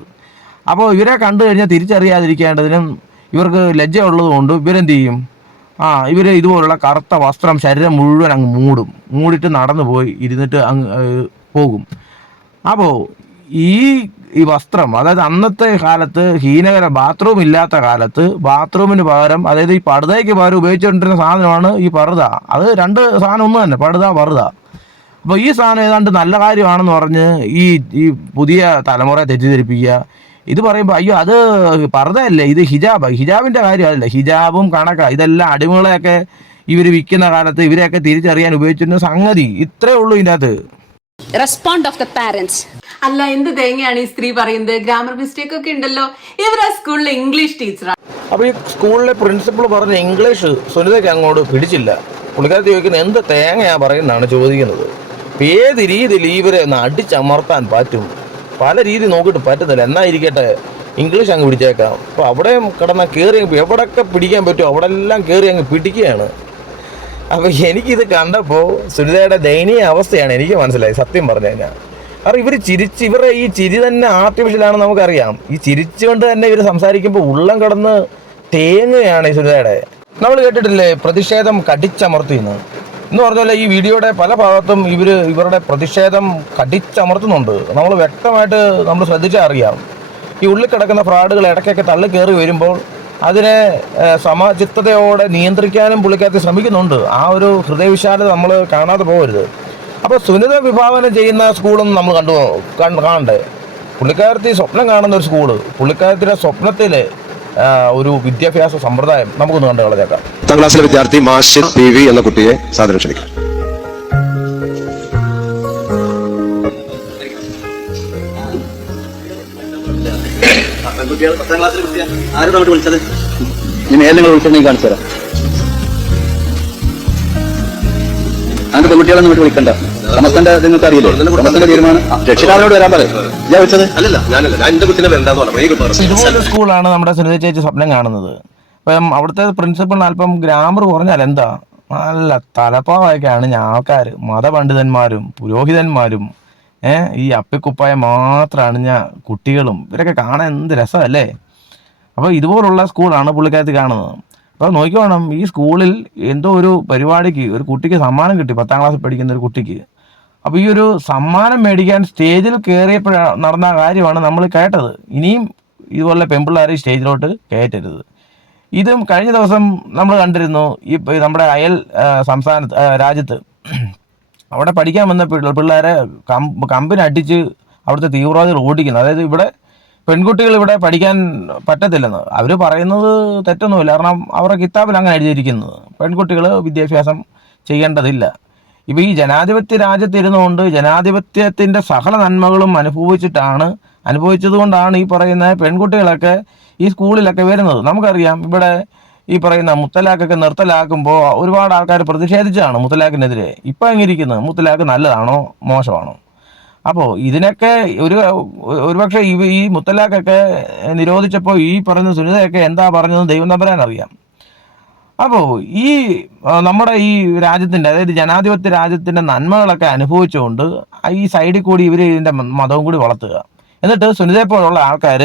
അപ്പോൾ ഇവരെ കണ്ടു കഴിഞ്ഞാൽ തിരിച്ചറിയാതിരിക്കേണ്ടതിനും ഇവർക്ക് ലജ്ജ ഉള്ളതുകൊണ്ട് ഇവരെന്ത് ചെയ്യും? ഇവർ ഇതുപോലുള്ള കറുത്ത വസ്ത്രം ശരീരം മുഴുവൻ അങ്ങ് മൂടിയിട്ട് നടന്നു പോയി ഇരുന്നിട്ട് അങ്ങ് പോകും. അപ്പോൾ ഈ വസ്ത്രം, അതായത് അന്നത്തെ കാലത്ത് ഹീനകര ബാത്റൂം ഇല്ലാത്ത കാലത്ത് ബാത്റൂമിന് പകരം, അതായത് ഈ പടുതയ്ക്ക് പകരം ഉപയോഗിച്ചുകൊണ്ടിരുന്ന സാധനമാണ് ഈ പറുത. അത് രണ്ട് സാധനം ഒന്ന് തന്നെ, പടുത പറുത. അപ്പോൾ ഈ സാധനം ഏതാണ്ട് നല്ല കാര്യമാണെന്ന് പറഞ്ഞ് ഈ പുതിയ തലമുറയെ തെറ്റിദ്ധരിപ്പിക്കുക. ഇത് പറയുമ്പോൾ അയ്യോ അത് പർദ്ദയല്ലേ, ഇത് ഹിജാബിൻ്റെ കാര്യമല്ല. ഹിജാബും കണക്കാണ്. ഇതെല്ലാം അടിമകളെയൊക്കെ ഇവർ വിൽക്കുന്ന കാലത്ത് ഇവരെയൊക്കെ തിരിച്ചറിയാൻ ഉപയോഗിച്ചിരുന്ന സംഗതി ഇത്രേ ഉള്ളൂ ഇതിനകത്ത്. Respond of the parents. അല്ല, എന്ത് തേങ്ങയാണ് ഈ സ്ത്രീ പറയുന്നത്? ഗ്രാമർ മിസ്റ്റേക്ക് ഒക്കെ ഉണ്ടല്ലോ. ഇവരാ സ്കൂളിലെ ഇംഗ്ലീഷ് ടീച്ചറാണ്. അപ്പോൾ ഈ സ്കൂളിലെ പ്രിൻസിപ്പൾ പറഞ്ഞ ഇംഗ്ലീഷ് സുനിതയ്ക്ക് അങ്ങോട്ട് പിടിച്ചില്ല. പുള്ളിക്കാരത്തി ചോദിക്കുന്നത് എന്ത് തേങ്ങയാ പറയുന്നതാണ് ചോദിക്കുന്നത്. ഏത് രീതിയിൽ ഇവരെ ഒന്ന് അടിച്ചമർത്താൻ പറ്റും? പല രീതി നോക്കിയിട്ട് പറ്റുന്നില്ല. എന്നാ ഇരിക്കട്ടെ, ഇംഗ്ലീഷ് അങ്ങ് പിടിച്ചേക്കാം. അപ്പോൾ അവിടെ കിടന്നാൽ കയറി എവിടെയൊക്കെ പിടിക്കാൻ പറ്റുമോ അവിടെ എല്ലാം കയറി അങ്ങ് പിടിക്കുകയാണ്. അപ്പോൾ എനിക്കിത് കണ്ടപ്പോൾ സുനിതയുടെ ദയനീയ അവസ്ഥയാണ് എനിക്ക് മനസ്സിലായി, സത്യം പറഞ്ഞു കഴിഞ്ഞാൽ. കാരണം ഇവർ ഇവരുടെ ഈ ചിരി തന്നെ ആർട്ടിഫിഷ്യലാണെന്ന് നമുക്കറിയാം. ഈ ചിരിച്ചുകൊണ്ട് തന്നെ ഇവർ സംസാരിക്കുമ്പോൾ ഉള്ളം കിടന്ന് തേങ്ങുകയാണ് ഈ സുനിതയുടെ. നമ്മൾ കേട്ടിട്ടില്ലേ പ്രതിഷേധം കടിച്ചമർത്തിയെന്ന്? എന്ന് പറഞ്ഞാൽ ഈ വീഡിയോയുടെ പല ഭാഗത്തും ഇവരുടെ പ്രതിഷേധം കടിച്ചമർത്തുന്നുണ്ട്. നമ്മൾ വ്യക്തമായിട്ട് നമ്മൾ ശ്രദ്ധിച്ചാൽ അറിയാം. ഈ ഉള്ളിൽ കിടക്കുന്ന ഫ്രോഡുകൾ ഇടയ്ക്കൊക്കെ തള്ളി കയറി വരുമ്പോൾ അതിനെ സമചിത്തതയോടെ നിയന്ത്രിക്കാനും പുള്ളിക്കാരത്തി ശ്രമിക്കുന്നുണ്ട്. ആ ഒരു ഹൃദയവിശാലത നമ്മൾ കാണാതെ പോകരുത്. അപ്പോൾ സുനിത വിഭാവനം ചെയ്യുന്ന സ്കൂളൊന്നും നമ്മൾ കാണണ്ടേ? പുള്ളിക്കാരത്തി സ്വപ്നം കാണുന്ന ഒരു സ്കൂള്, പുള്ളിക്കാരത്തിൻ്റെ സ്വപ്നത്തിലെ ഒരു വിദ്യാഭ്യാസ സമ്പ്രദായം നമുക്കൊന്ന് കണ്ടു കളഞ്ഞേക്കാം. 10ാം ക്ലാസ്സിലെ വിദ്യാർത്ഥി മാഷിദ് പി വി എന്ന കുട്ടിയെ സാദരം ക്ഷണിക്കാം. നിങ്ങൾ വിളിച്ചത് നീ കാണിച്ചു തരാം. അങ്ങനെ പെൺകുട്ടികളെ നമുക്ക് വിളിക്കണ്ട. സമസ്തന്റെ നിങ്ങൾക്ക് അറിയില്ലേ? സമസ്തന്റെ തീരുമാനം രക്ഷിതാവിനോട് വരാൻ പറയും. ഞാൻ വിളിച്ചത് ഇതുപോലെ സ്കൂളാണ് നമ്മുടെ സുനിത ചേച്ചി സ്വപ്നം കാണുന്നത്. അപ്പം അവിടുത്തെ പ്രിൻസിപ്പളിന് അല്പം ഗ്രാമർ കുറഞ്ഞാൽ എന്താ, നല്ല തലപ്പാവൊക്കെയാണ് ആൾക്കാർ, മതപണ്ഡിതന്മാരും പുരോഹിതന്മാരും ഈ അപ്പിക്കുപ്പായ മാത്രം അണിഞ്ഞ കുട്ടികളും ഇവരൊക്കെ കാണാൻ എന്ത് രസമല്ലേ. അപ്പോൾ ഇതുപോലുള്ള സ്കൂളാണ് പുള്ളിക്കാരത്തി കാണുന്നത്. അപ്പോൾ നോക്കിക്കോണം, ഈ സ്കൂളിൽ എന്തോ ഒരു പരിപാടിക്ക് ഒരു കുട്ടിക്ക് സമ്മാനം കിട്ടി, 10ാം ക്ലാസ്സിൽ പഠിക്കുന്ന ഒരു കുട്ടിക്ക്. അപ്പോൾ ഈ ഒരു സമ്മാനം മേടിക്കാൻ സ്റ്റേജിൽ കയറിയപ്പോൾ നടന്ന കാര്യമാണ് നമ്മൾ കേട്ടത്. ഇനിയും ഇതുപോലെ പെൺപിള്ളേരെ സ്റ്റേജിലോട്ട് കയറ്റരുത്. ഇതും കഴിഞ്ഞ ദിവസം നമ്മൾ കണ്ടിരുന്നു. ഈ നമ്മുടെ അയൽ രാജ്യത്ത് അവിടെ പഠിക്കാൻ വന്ന പിള്ളേരെ കമ്പിനടിച്ച് അവിടുത്തെ തീവ്രവാദികൾ ഓടിക്കുന്നു. അതായത് ഇവിടെ പെൺകുട്ടികൾ ഇവിടെ പഠിക്കാൻ പറ്റത്തില്ലെന്ന് അവർ പറയുന്നത് തെറ്റൊന്നുമില്ല. കാരണം അവരുടെ കിതാബിൽ അങ്ങനെ എഴുതിയിരിക്കുന്നത് പെൺകുട്ടികൾ വിദ്യാഭ്യാസം ചെയ്യേണ്ടതില്ല. ഇപ്പോൾ ഈ ജനാധിപത്യ രാജ്യത്തിരുന്നുകൊണ്ട് ജനാധിപത്യത്തിൻ്റെ സകല നന്മകളും അനുഭവിച്ചതുകൊണ്ടാണ് ഈ പറയുന്ന പെൺകുട്ടികളൊക്കെ ഈ സ്കൂളിലൊക്കെ വരുന്നത്. നമുക്കറിയാം ഇവിടെ ഈ പറയുന്ന മുത്തലാഖൊക്കെ നിർത്തലാക്കുമ്പോൾ ഒരുപാട് ആൾക്കാർ പ്രതിഷേധിച്ചതാണ് മുത്തലാഖിനെതിരെ. ഇപ്പം എങ്ങിരിക്കുന്നത് മുത്തലാഖ് നല്ലതാണോ മോശമാണോ? അപ്പോൾ ഇതിനൊക്കെ ഒരുപക്ഷെ ഈ മുത്തലാഖൊക്കെ നിരോധിച്ചപ്പോൾ ഈ പറയുന്ന സുനിതയൊക്കെ എന്താ പറഞ്ഞതെന്ന് ദൈവം തമ്പുരാൻ അറിയാം. അപ്പോൾ ഈ നമ്മുടെ ഈ രാജ്യത്തിൻ്റെ, അതായത് ജനാധിപത്യ രാജ്യത്തിൻ്റെ നന്മകളൊക്കെ അനുഭവിച്ചുകൊണ്ട് ഈ സൈഡിൽ കൂടി ഇവർ ഇതിൻ്റെ മതവും കൂടി വളർത്തുക, എന്നിട്ട് സുനിതയെ പോലുള്ള ആൾക്കാർ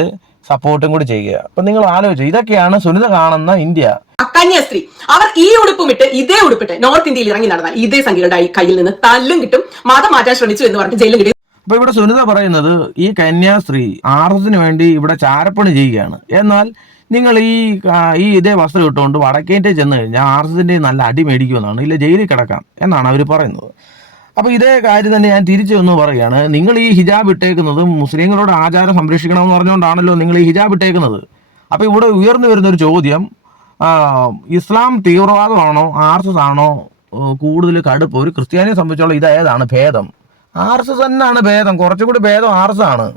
സപ്പോർട്ടും കൂടി ചെയ്യുക. അപ്പം നിങ്ങൾ ആലോചിച്ചു, ഇതൊക്കെയാണ് സുനിത കാണുന്ന ഇന്ത്യ. കന്യാസ്ത്രീ അവർ ഈ ഉടുപ്പുമിട്ട് ഇതേ ഉടുപ്പിട്ട് നോർത്ത് ഇന്ത്യയിൽ ഇറങ്ങി നടന്നാൽ ഇതേ സംഖ്യകളുടെ കയ്യിൽ നിന്ന് തല്ലും കിട്ടും. മതം മാറ്റാൻ ശ്രമിച്ചു എന്ന് പറഞ്ഞിട്ട് ജയിലും കിട്ടും. അപ്പോൾ ഇവിടെ സുനിത പറയുന്നത് ഈ കന്യാസ്ത്രീ ആർഎസിന് വേണ്ടി ഇവിടെ ചാരപ്പണി ചെയ്യുകയാണ്. എന്നാൽ നിങ്ങൾ ഈ ഇതേ വസ്ത്രം ഇട്ടുകൊണ്ട് വടക്കേൻ്റെ ചെന്ന് കഴിഞ്ഞാൽ ആർഎസിൻ്റെ നല്ല അടി മേടിക്കുമെന്നാണ്, ഇല്ല ജയിലിൽ കിടക്കാം എന്നാണ് അവർ പറയുന്നത്. അപ്പോൾ ഇതേ കാര്യം തന്നെ ഞാൻ തിരിച്ചു ഒന്ന് പറയുകയാണ്. നിങ്ങൾ ഈ ഹിജാബ് ഇട്ടേക്കുന്നത് മുസ്ലിങ്ങളുടെ ആചാരം സംരക്ഷിക്കണമെന്ന് പറഞ്ഞുകൊണ്ടാണല്ലോ നിങ്ങൾ ഈ ഹിജാബ് ഇട്ടേക്കുന്നത്. അപ്പോൾ ഇവിടെ ഉയർന്നു വരുന്നൊരു ചോദ്യം, ഇസ്ലാം തീവ്രവാദമാണോ RSS ആണോ കൂടുതൽ കടുപ്പ്? ഒരു ക്രിസ്ത്യാനിയെ സംബന്ധിച്ചോളം ഇതേതാണ് ഭേദം? RSS തന്നെയാണ് ഭേദം, കുറച്ചുകൂടി ഭേദം RSS ആണ്.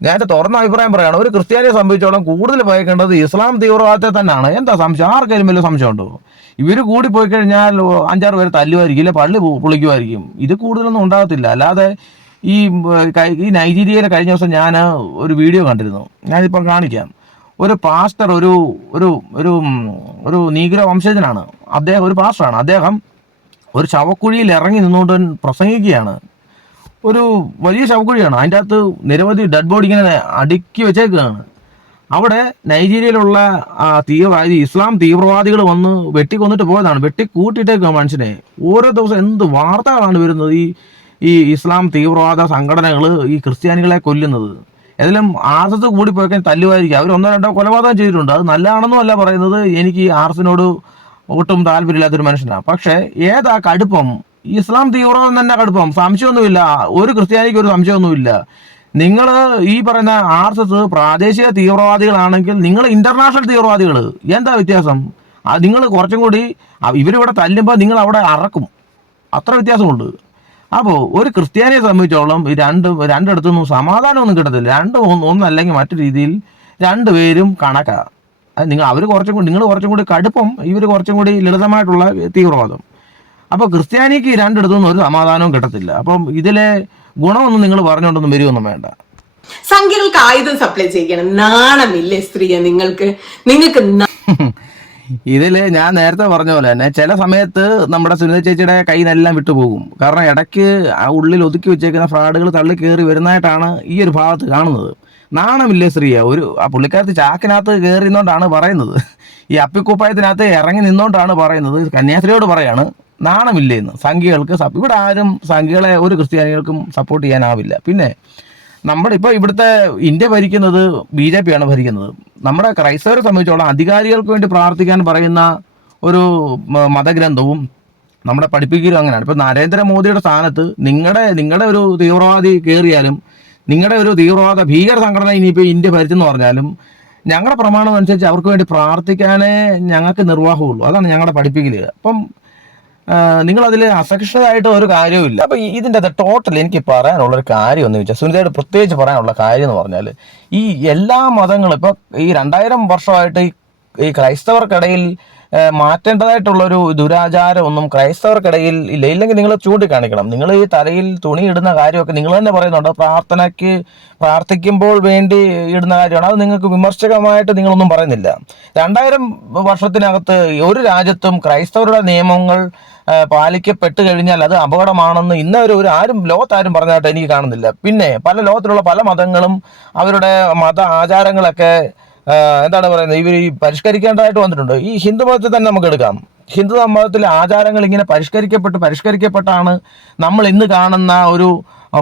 ഞാൻ തുറന്ന അഭിപ്രായം പറയുകയാണ്. ഒരു ക്രിസ്ത്യാനിയെ സംബന്ധിച്ചോളം കൂടുതൽ ഭയക്കേണ്ടത് ഇസ്ലാം തീവ്രവാദത്തെ തന്നെയാണ്. എന്താ സംശയം? ആർക്കാരും വലിയ സംശയമുണ്ടോ? ഇവർ കൂടി പോയി കഴിഞ്ഞാൽ 5-6 പേര് തല്ലുമായിരിക്കും, ഇല്ല പള്ളി പൊളിക്കുമായിരിക്കും. ഇത് കൂടുതലൊന്നും ഉണ്ടാകത്തില്ല. അല്ലാതെ ഈ നൈജീരിയയിൽ കഴിഞ്ഞ ദിവസം ഞാൻ ഒരു വീഡിയോ കണ്ടിരുന്നു, ഞാനിപ്പം കാണിക്കാം. ഒരു പാസ്റ്റർ, ഒരു ഒരു ഒരു ഒരു നീഗ്രോ വംശജനാണ് അദ്ദേഹം, ഒരു പാസ്റ്ററാണ്. അദ്ദേഹം ഒരു ശവക്കുഴിയിൽ ഇറങ്ങി നിന്നുകൊണ്ട് പ്രസംഗിക്കുകയാണ്. ഒരു വലിയ ശവക്കുഴിയാണ്, അതിൻ്റെ അകത്ത് നിരവധി ഡെഡ് ബോഡി ഇങ്ങനെ അടുക്കി വെച്ചേക്കുകയാണ്. അവിടെ നൈജീരിയയിലുള്ള ഇസ്ലാം തീവ്രവാദികൾ വന്ന് വെട്ടിക്കൊന്നിട്ട് പോയതാണ്, വെട്ടിക്കൂട്ടിയിട്ടേക്കുക മനുഷ്യനെ. ഓരോ ദിവസം എന്ത് വാർത്തകളാണ് വരുന്നത് ഈ ഇസ്ലാം തീവ്രവാദ സംഘടനകൾ ഈ ക്രിസ്ത്യാനികളെ കൊല്ലുന്നത്. ഏതെങ്കിലും RSS കൂടി പോയി തല്ലുമായിരിക്കും. അവർ 1-2 കൊലപാതകം ചെയ്തിട്ടുണ്ട്. അത് നല്ലതാണെന്നും അല്ല പറയുന്നത്, എനിക്ക് RSSനോട് ഒട്ടും താല്പര്യമില്ലാത്തൊരു മനുഷ്യനാണ്. പക്ഷേ ഏതാ കടുപ്പം? ഇസ്ലാം തീവ്രവാദം തന്നെ കടുപ്പം, സംശയമൊന്നുമില്ല. ഒരു ക്രിസ്ത്യാനിക്ക് ഒരു സംശയമൊന്നുമില്ല. നിങ്ങൾ ഈ പറയുന്ന RSS പ്രാദേശിക തീവ്രവാദികളാണെങ്കിൽ നിങ്ങൾ ഇന്റർനാഷണൽ തീവ്രവാദികൾ. എന്താ വ്യത്യാസം? നിങ്ങൾ കുറച്ചും കൂടി ഇവരിവിടെ തല്ലുമ്പോൾ നിങ്ങൾ അവിടെ അറക്കും, അത്ര വ്യത്യാസമുണ്ട്. അപ്പോൾ ഒരു ക്രിസ്ത്യാനിയെ സംബന്ധിച്ചോളം ഈ രണ്ടിടത്തുനിന്നും സമാധാനമൊന്നും കിട്ടത്തില്ല. ഒന്നല്ലെങ്കിൽ മറ്റു രീതിയിൽ രണ്ടുപേരും കണക്കാണ്. നിങ്ങൾ കുറച്ചും കൂടി കടുപ്പം, ഇവർ കുറച്ചും കൂടി ലളിതമായിട്ടുള്ള തീവ്രവാദം. അപ്പോൾ ക്രിസ്ത്യാനിക്ക് രണ്ടിടത്തുനിന്നും ഒരു സമാധാനവും കിട്ടത്തില്ല. അപ്പം ഇതിലെ ഗുണമൊന്നും നിങ്ങൾ പറഞ്ഞുകൊണ്ടൊന്നും വരുമൊന്നും വേണ്ട. സംഖ്യകൾക്ക് ആയുധം സപ്ലൈ ചെയ്യണം, നാണമില്ലേ സ്ത്രീയെ നിങ്ങൾക്ക്? ഇതിൽ ഞാൻ നേരത്തെ പറഞ്ഞ പോലെ തന്നെ ചില സമയത്ത് നമ്മുടെ സുനിത ചേച്ചിയുടെ കയ്യിൽ നിന്നെല്ലാം വിട്ടുപോകും. കാരണം ഇടയ്ക്ക് ഉള്ളിൽ ഒതുക്കി വെച്ചേക്കുന്ന ഫ്രോഡുകൾ തള്ളി കയറി വരുന്നതായിട്ടാണ് ഈ ഒരു ഭാഗത്ത് കാണുന്നത്. നാണമില്ലേ സ്ത്രീയെ? ആ പുള്ളിക്കാരത്ത് ചാക്കിനകത്ത് കയറി നിന്നോണ്ടാണ് പറയുന്നത്, ഈ അപ്പിക്കുപ്പായത്തിനകത്ത് ഇറങ്ങി നിന്നോണ്ടാണ് പറയുന്നത്. കന്യാസ്ത്രീയോട് പറയാണ് നാണമില്ലേന്ന്. സംഖ്യകൾക്ക് ഇവിടെ ആരും സംഖ്യകളെ ഒരു ക്രിസ്ത്യാനികൾക്കും സപ്പോർട്ട് ചെയ്യാനാവില്ല. പിന്നെ ഇവിടുത്തെ ഇന്ത്യ ഭരിക്കുന്നത് BJP ആണ് ഭരിക്കുന്നത്. നമ്മുടെ ക്രൈസ്തവരെ സംബന്ധിച്ചോളം അധികാരികൾക്ക് വേണ്ടി പ്രാർത്ഥിക്കാൻ പറയുന്ന ഒരു മതഗ്രന്ഥവും നമ്മുടെ പഠിപ്പിക്കലും അങ്ങനെയാണ്. ഇപ്പോൾ നരേന്ദ്രമോദിയുടെ സ്ഥാനത്ത് നിങ്ങളുടെ ഒരു തീവ്രവാദി കയറിയാലും, നിങ്ങളുടെ ഒരു തീവ്രവാദ ഭീകര സംഘടന ഇനിയിപ്പോൾ ഇന്ത്യ ഭരിച്ചെന്ന് പറഞ്ഞാലും, ഞങ്ങളുടെ പ്രമാണം അനുസരിച്ച് അവർക്ക് വേണ്ടി പ്രാർത്ഥിക്കാനേ ഞങ്ങൾക്ക് നിർവാഹമുള്ളൂ. അതാണ് ഞങ്ങളുടെ പഠിപ്പിക്കൽ. അപ്പം നിങ്ങളതിൽ അസഹിഷ്ണുതായിട്ട് ഒരു കാര്യവുമില്ല. അപ്പം ഇതിൻ്റെ ടോട്ടൽ എനിക്ക് പറയാനുള്ളൊരു കാര്യം എന്ന് വെച്ചാൽ, സുനിതയോട് പ്രത്യേകിച്ച് പറയാനുള്ള കാര്യം എന്ന് പറഞ്ഞാൽ, ഈ എല്ലാ മതങ്ങളും ഇപ്പം ഈ 2000 വർഷമായിട്ട് ഈ ക്രൈസ്തവർക്കിടയിൽ മാറ്റേണ്ടതായിട്ടുള്ളൊരു ദുരാചാരമൊന്നും ക്രൈസ്തവർക്കിടയിൽ ഇല്ല. ഇല്ലെങ്കിൽ നിങ്ങൾ ചൂണ്ടിക്കാണിക്കണം. നിങ്ങൾ ഈ തലയിൽ തുണി ഇടുന്ന കാര്യമൊക്കെ നിങ്ങൾ തന്നെ പറയുന്നുണ്ട്, പ്രാർത്ഥിക്കുമ്പോൾ വേണ്ടി ഇടുന്ന കാര്യമാണ്. അത് നിങ്ങൾക്ക് വിമർശകമായിട്ട് നിങ്ങളൊന്നും പറയുന്നില്ല. 2000 വർഷത്തിനകത്ത് ഒരു രാജ്യത്തും ക്രൈസ്തവരുടെ നിയമങ്ങൾ പാലിക്കപ്പെട്ട് കഴിഞ്ഞാൽ അത് അപകടമാണെന്ന് ലോകത്താരും പറഞ്ഞായിട്ട് എനിക്ക് കാണുന്നില്ല. പിന്നെ ലോകത്തിലുള്ള പല മതങ്ങളും അവരുടെ മത ആചാരങ്ങളൊക്കെ എന്താണ് പറയുന്നത്, ഇവർ ഈ പരിഷ്കരിക്കേണ്ടതായിട്ട് വന്നിട്ടുണ്ട്. ഈ ഹിന്ദു മതത്തിൽ തന്നെ നമുക്ക് എടുക്കാം. ഹിന്ദു മതത്തിലെ ആചാരങ്ങൾ ഇങ്ങനെ പരിഷ്കരിക്കപ്പെട്ടാണ് നമ്മൾ ഇന്ന് കാണുന്ന ഒരു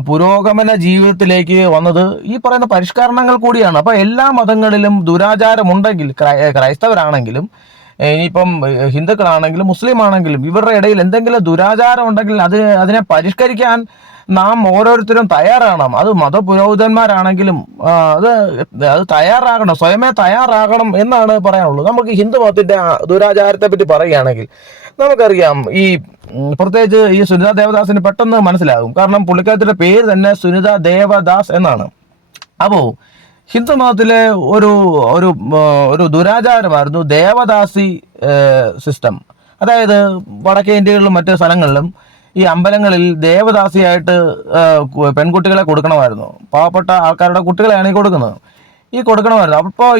പുരോഗമന ജീവിതത്തിലേക്ക് വന്നത്. ഈ പറയുന്ന പരിഷ്കരണങ്ങൾ കൂടിയാണ്. അപ്പോൾ എല്ലാ മതങ്ങളിലും ദുരാചാരമുണ്ടെങ്കിൽ, ക്രൈസ്തവരാണെങ്കിലും ഇനിയിപ്പം ഹിന്ദുക്കളാണെങ്കിലും മുസ്ലിം ആണെങ്കിലും ഇവരുടെ ഇടയിൽ എന്തെങ്കിലും ദുരാചാരം ഉണ്ടെങ്കിൽ അതിനെ പരിഷ്കരിക്കാൻ നാം ഓരോരുത്തരും തയ്യാറാകണം. അത് മതപുരോഹിതന്മാരാണെങ്കിലും അത് തയ്യാറാകണം, സ്വയമേ തയ്യാറാകണം എന്നാണ് പറയാനുള്ളത്. നമുക്ക് ഹിന്ദു മതത്തിന്റെ ദുരാചാരത്തെ പറ്റി പറയുകയാണെങ്കിൽ നമുക്കറിയാം, ഈ പ്രത്യേകിച്ച് ഈ സുനിത ദേവദാസിന് പെട്ടെന്ന് മനസ്സിലാകും. കാരണം പുള്ളിക്കാരത്തിന്റെ പേര് തന്നെ സുനിത ദേവദാസ് എന്നാണ്. അപ്പോൾ ഹിന്ദു മതത്തിലെ ഒരു ദുരാചാരമായിരുന്നു ദേവദാസി സിസ്റ്റം. അതായത് വടക്കേ ഇന്ത്യകളിലും മറ്റ് സ്ഥലങ്ങളിലും ഈ അമ്പലങ്ങളിൽ ദേവദാസിയായിട്ട് പെൺകുട്ടികളെ കൊടുക്കണമായിരുന്നു. പാവപ്പെട്ട ആൾക്കാരുടെ കുട്ടികളെയാണ് ഈ കൊടുക്കണമായിരുന്നു. അപ്പോൾ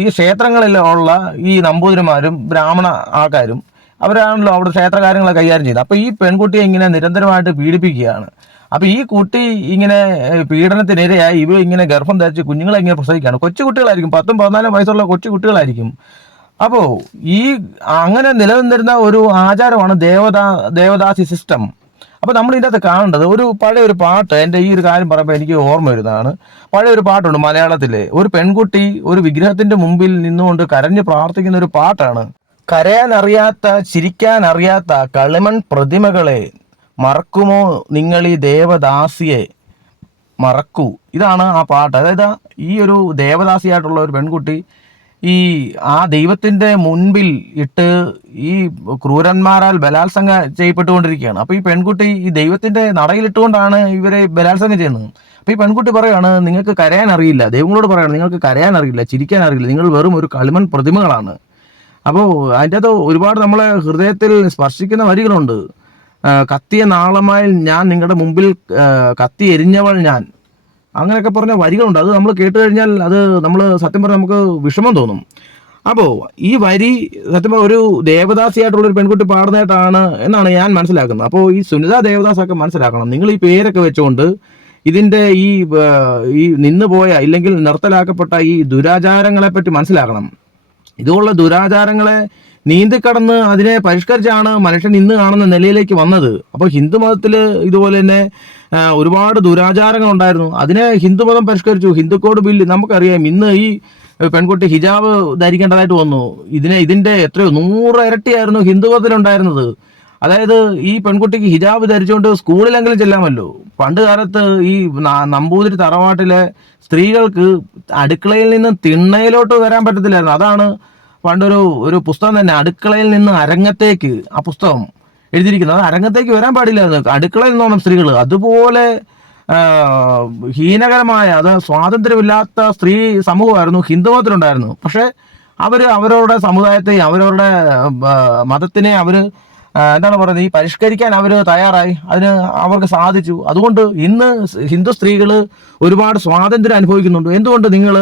ഈ ക്ഷേത്രങ്ങളിലുള്ള ഈ നമ്പൂതിരിമാരും ബ്രാഹ്മണ ആൾക്കാരും അവരാണല്ലോ അവിടെ ക്ഷേത്ര കാര്യങ്ങളെ കൈകാര്യം ചെയ്യുന്നത്. അപ്പോൾ ഈ പെൺകുട്ടിയെ ഇങ്ങനെ നിരന്തരമായിട്ട് പീഡിപ്പിക്കുകയാണ്. അപ്പോൾ ഈ കുട്ടി ഇങ്ങനെ പീഡനത്തിനിരയായി ഇവ ഇങ്ങനെ ഗർഭം ധരിച്ച് കുഞ്ഞുങ്ങളെ ഇങ്ങനെ പ്രസവിക്കുകയാണ്. കൊച്ചുകുട്ടികളായിരിക്കും, 10-14 വയസ്സുള്ള കൊച്ചുകുട്ടികളായിരിക്കും. അപ്പോൾ അങ്ങനെ നിലനിന്നിരുന്ന ഒരു ആചാരമാണ് ദേവദാസി സിസ്റ്റം. അപ്പോൾ നമ്മൾ ഇതിൻ്റെ അകത്ത് കാണേണ്ടത് ഒരു പഴയ ഒരു പാട്ട്, എൻ്റെ ഈ ഒരു കാര്യം പറയുമ്പോൾ എനിക്ക് ഓർമ്മ വരുന്നതാണ്. പഴയ ഒരു പാട്ടുണ്ട് മലയാളത്തിലെ, ഒരു പെൺകുട്ടി ഒരു വിഗ്രഹത്തിൻ്റെ മുമ്പിൽ നിന്നുകൊണ്ട് കരഞ്ഞ് പ്രാർത്ഥിക്കുന്ന ഒരു പാട്ടാണ്. കരയാൻ അറിയാത്ത ചിരിക്കാൻ അറിയാത്ത കളിമൺ പ്രതിമകളെ മറക്കുമോ നിങ്ങൾ ഈ ദേവദാസിയെ മറക്കൂ. ഇതാണ് ആ പാട്ട്. അതായത് ഈ ഒരു ദേവദാസിയായിട്ടുള്ള ഒരു പെൺകുട്ടി ഈ ആ ദൈവത്തിൻ്റെ മുൻപിൽ ഇട്ട് ഈ ക്രൂരന്മാരാൽ ബലാത്സംഗം ചെയ്യപ്പെട്ടുകൊണ്ടിരിക്കുകയാണ്. അപ്പോൾ ഈ പെൺകുട്ടി ഈ ദൈവത്തിൻ്റെ നടയിലിട്ടുകൊണ്ടാണ് ഇവരെ ബലാത്സംഗം ചെയ്യുന്നത്. അപ്പോൾ ഈ പെൺകുട്ടി പറയുകയാണ്, നിങ്ങൾക്ക് കരയാൻ അറിയില്ല. ദൈവങ്ങളോട് പറയുകയാണ്, നിങ്ങൾക്ക് കരയാൻ അറിയില്ല, ചിരിക്കാൻ അറിയില്ല, നിങ്ങൾ വെറും ഒരു കളിമൺ പ്രതിമകളാണ്. അപ്പോൾ അതിൻ്റെ അത് ഒരുപാട് നമ്മളെ ഹൃദയത്തിൽ സ്പർശിക്കുന്ന വരികളുണ്ട്. കത്തിയ നാളമായി ഞാൻ നിങ്ങളുടെ മുമ്പിൽ കത്തി എരിഞ്ഞവൾ ഞാൻ, അങ്ങനെയൊക്കെ പറഞ്ഞ വരികളുണ്ട്. അത് നമ്മൾ കേട്ട് കഴിഞ്ഞാൽ അത് നമ്മൾ സത്യം പറഞ്ഞാൽ നമുക്ക് വിഷമം തോന്നും. അപ്പോൾ ഈ വരി സത്യം പറഞ്ഞാൽ ഒരു ദേവദാസിയായിട്ടുള്ളൊരു പെൺകുട്ടി പാടുന്നതായിട്ടാണ് എന്നാണ് ഞാൻ മനസ്സിലാക്കുന്നത്. അപ്പോൾ ഈ സുനിത ദേവദാസൊക്കെ മനസ്സിലാക്കണം, നിങ്ങൾ ഈ പേരൊക്കെ വെച്ചുകൊണ്ട് ഇതിൻ്റെ ഈ നിന്നുപോയ ഇല്ലെങ്കിൽ നിർത്തലാക്കപ്പെട്ട ഈ ദുരാചാരങ്ങളെ പറ്റി മനസ്സിലാക്കണം. ഇതുപോലുള്ള ദുരാചാരങ്ങളെ നീന്തിക്കടന്ന് അതിനെ പരിഷ്കരിച്ചാണ് മനുഷ്യൻ ഇന്ന് കാണുന്ന നിലയിലേക്ക് വന്നത്. അപ്പോൾ ഹിന്ദു മതത്തിൽ ഇതുപോലെ തന്നെ ഒരുപാട് ദുരാചാരങ്ങൾ ഉണ്ടായിരുന്നു. അതിനെ ഹിന്ദുമതം പരിഷ്കരിച്ചു. ഹിന്ദു കോഡ് ബില്ല് നമുക്കറിയാം. ഇന്ന് ഈ പെൺകുട്ടി ഹിജാബ് ധരിക്കേണ്ടതായിട്ട് വന്നു. ഇതിൻ്റെ എത്രയോ 100 ഇരട്ടിയായിരുന്നു ഹിന്ദുമതത്തിലുണ്ടായിരുന്നത്. അതായത് ഈ പെൺകുട്ടിക്ക് ഹിജാബ് ധരിച്ചുകൊണ്ട് സ്കൂളിലെങ്കിലും ചെല്ലാമല്ലോ. പണ്ട് കാലത്ത് ഈ നമ്പൂതിരി തറവാട്ടിലെ സ്ത്രീകൾക്ക് അടുക്കളയിൽ നിന്ന് തിണ്ണയിലോട്ട് വരാൻ പറ്റത്തില്ലായിരുന്നു. അതാണ് പണ്ടൊരു പുസ്തകം തന്നെ, അടുക്കളയിൽ നിന്ന് അരങ്ങത്തേക്ക്, ആ പുസ്തകം എഴുതിയിരിക്കുന്നത്. അരങ്ങത്തേക്ക് വരാൻ പാടില്ലായിരുന്നു, അടുക്കളയിൽ നിന്നോണം സ്ത്രീകൾ. അതുപോലെ ഹീനകരമായ, അത് സ്വാതന്ത്ര്യമില്ലാത്ത സ്ത്രീ സമൂഹമായിരുന്നു ഹിന്ദുമതത്തിലുണ്ടായിരുന്നു. പക്ഷെ അവരവരുടെ സമുദായത്തെയും അവരവരുടെ മതത്തിനെ എന്താണ് പറയുന്നത്, ഈ പരിഷ്കരിക്കാൻ അവർ തയ്യാറായി. അതിന് അവർക്ക് സാധിച്ചു. അതുകൊണ്ട് ഇന്ന് ഹിന്ദു സ്ത്രീകൾ ഒരുപാട് സ്വാതന്ത്ര്യം അനുഭവിക്കുന്നുണ്ട്. എന്തുകൊണ്ട് നിങ്ങൾ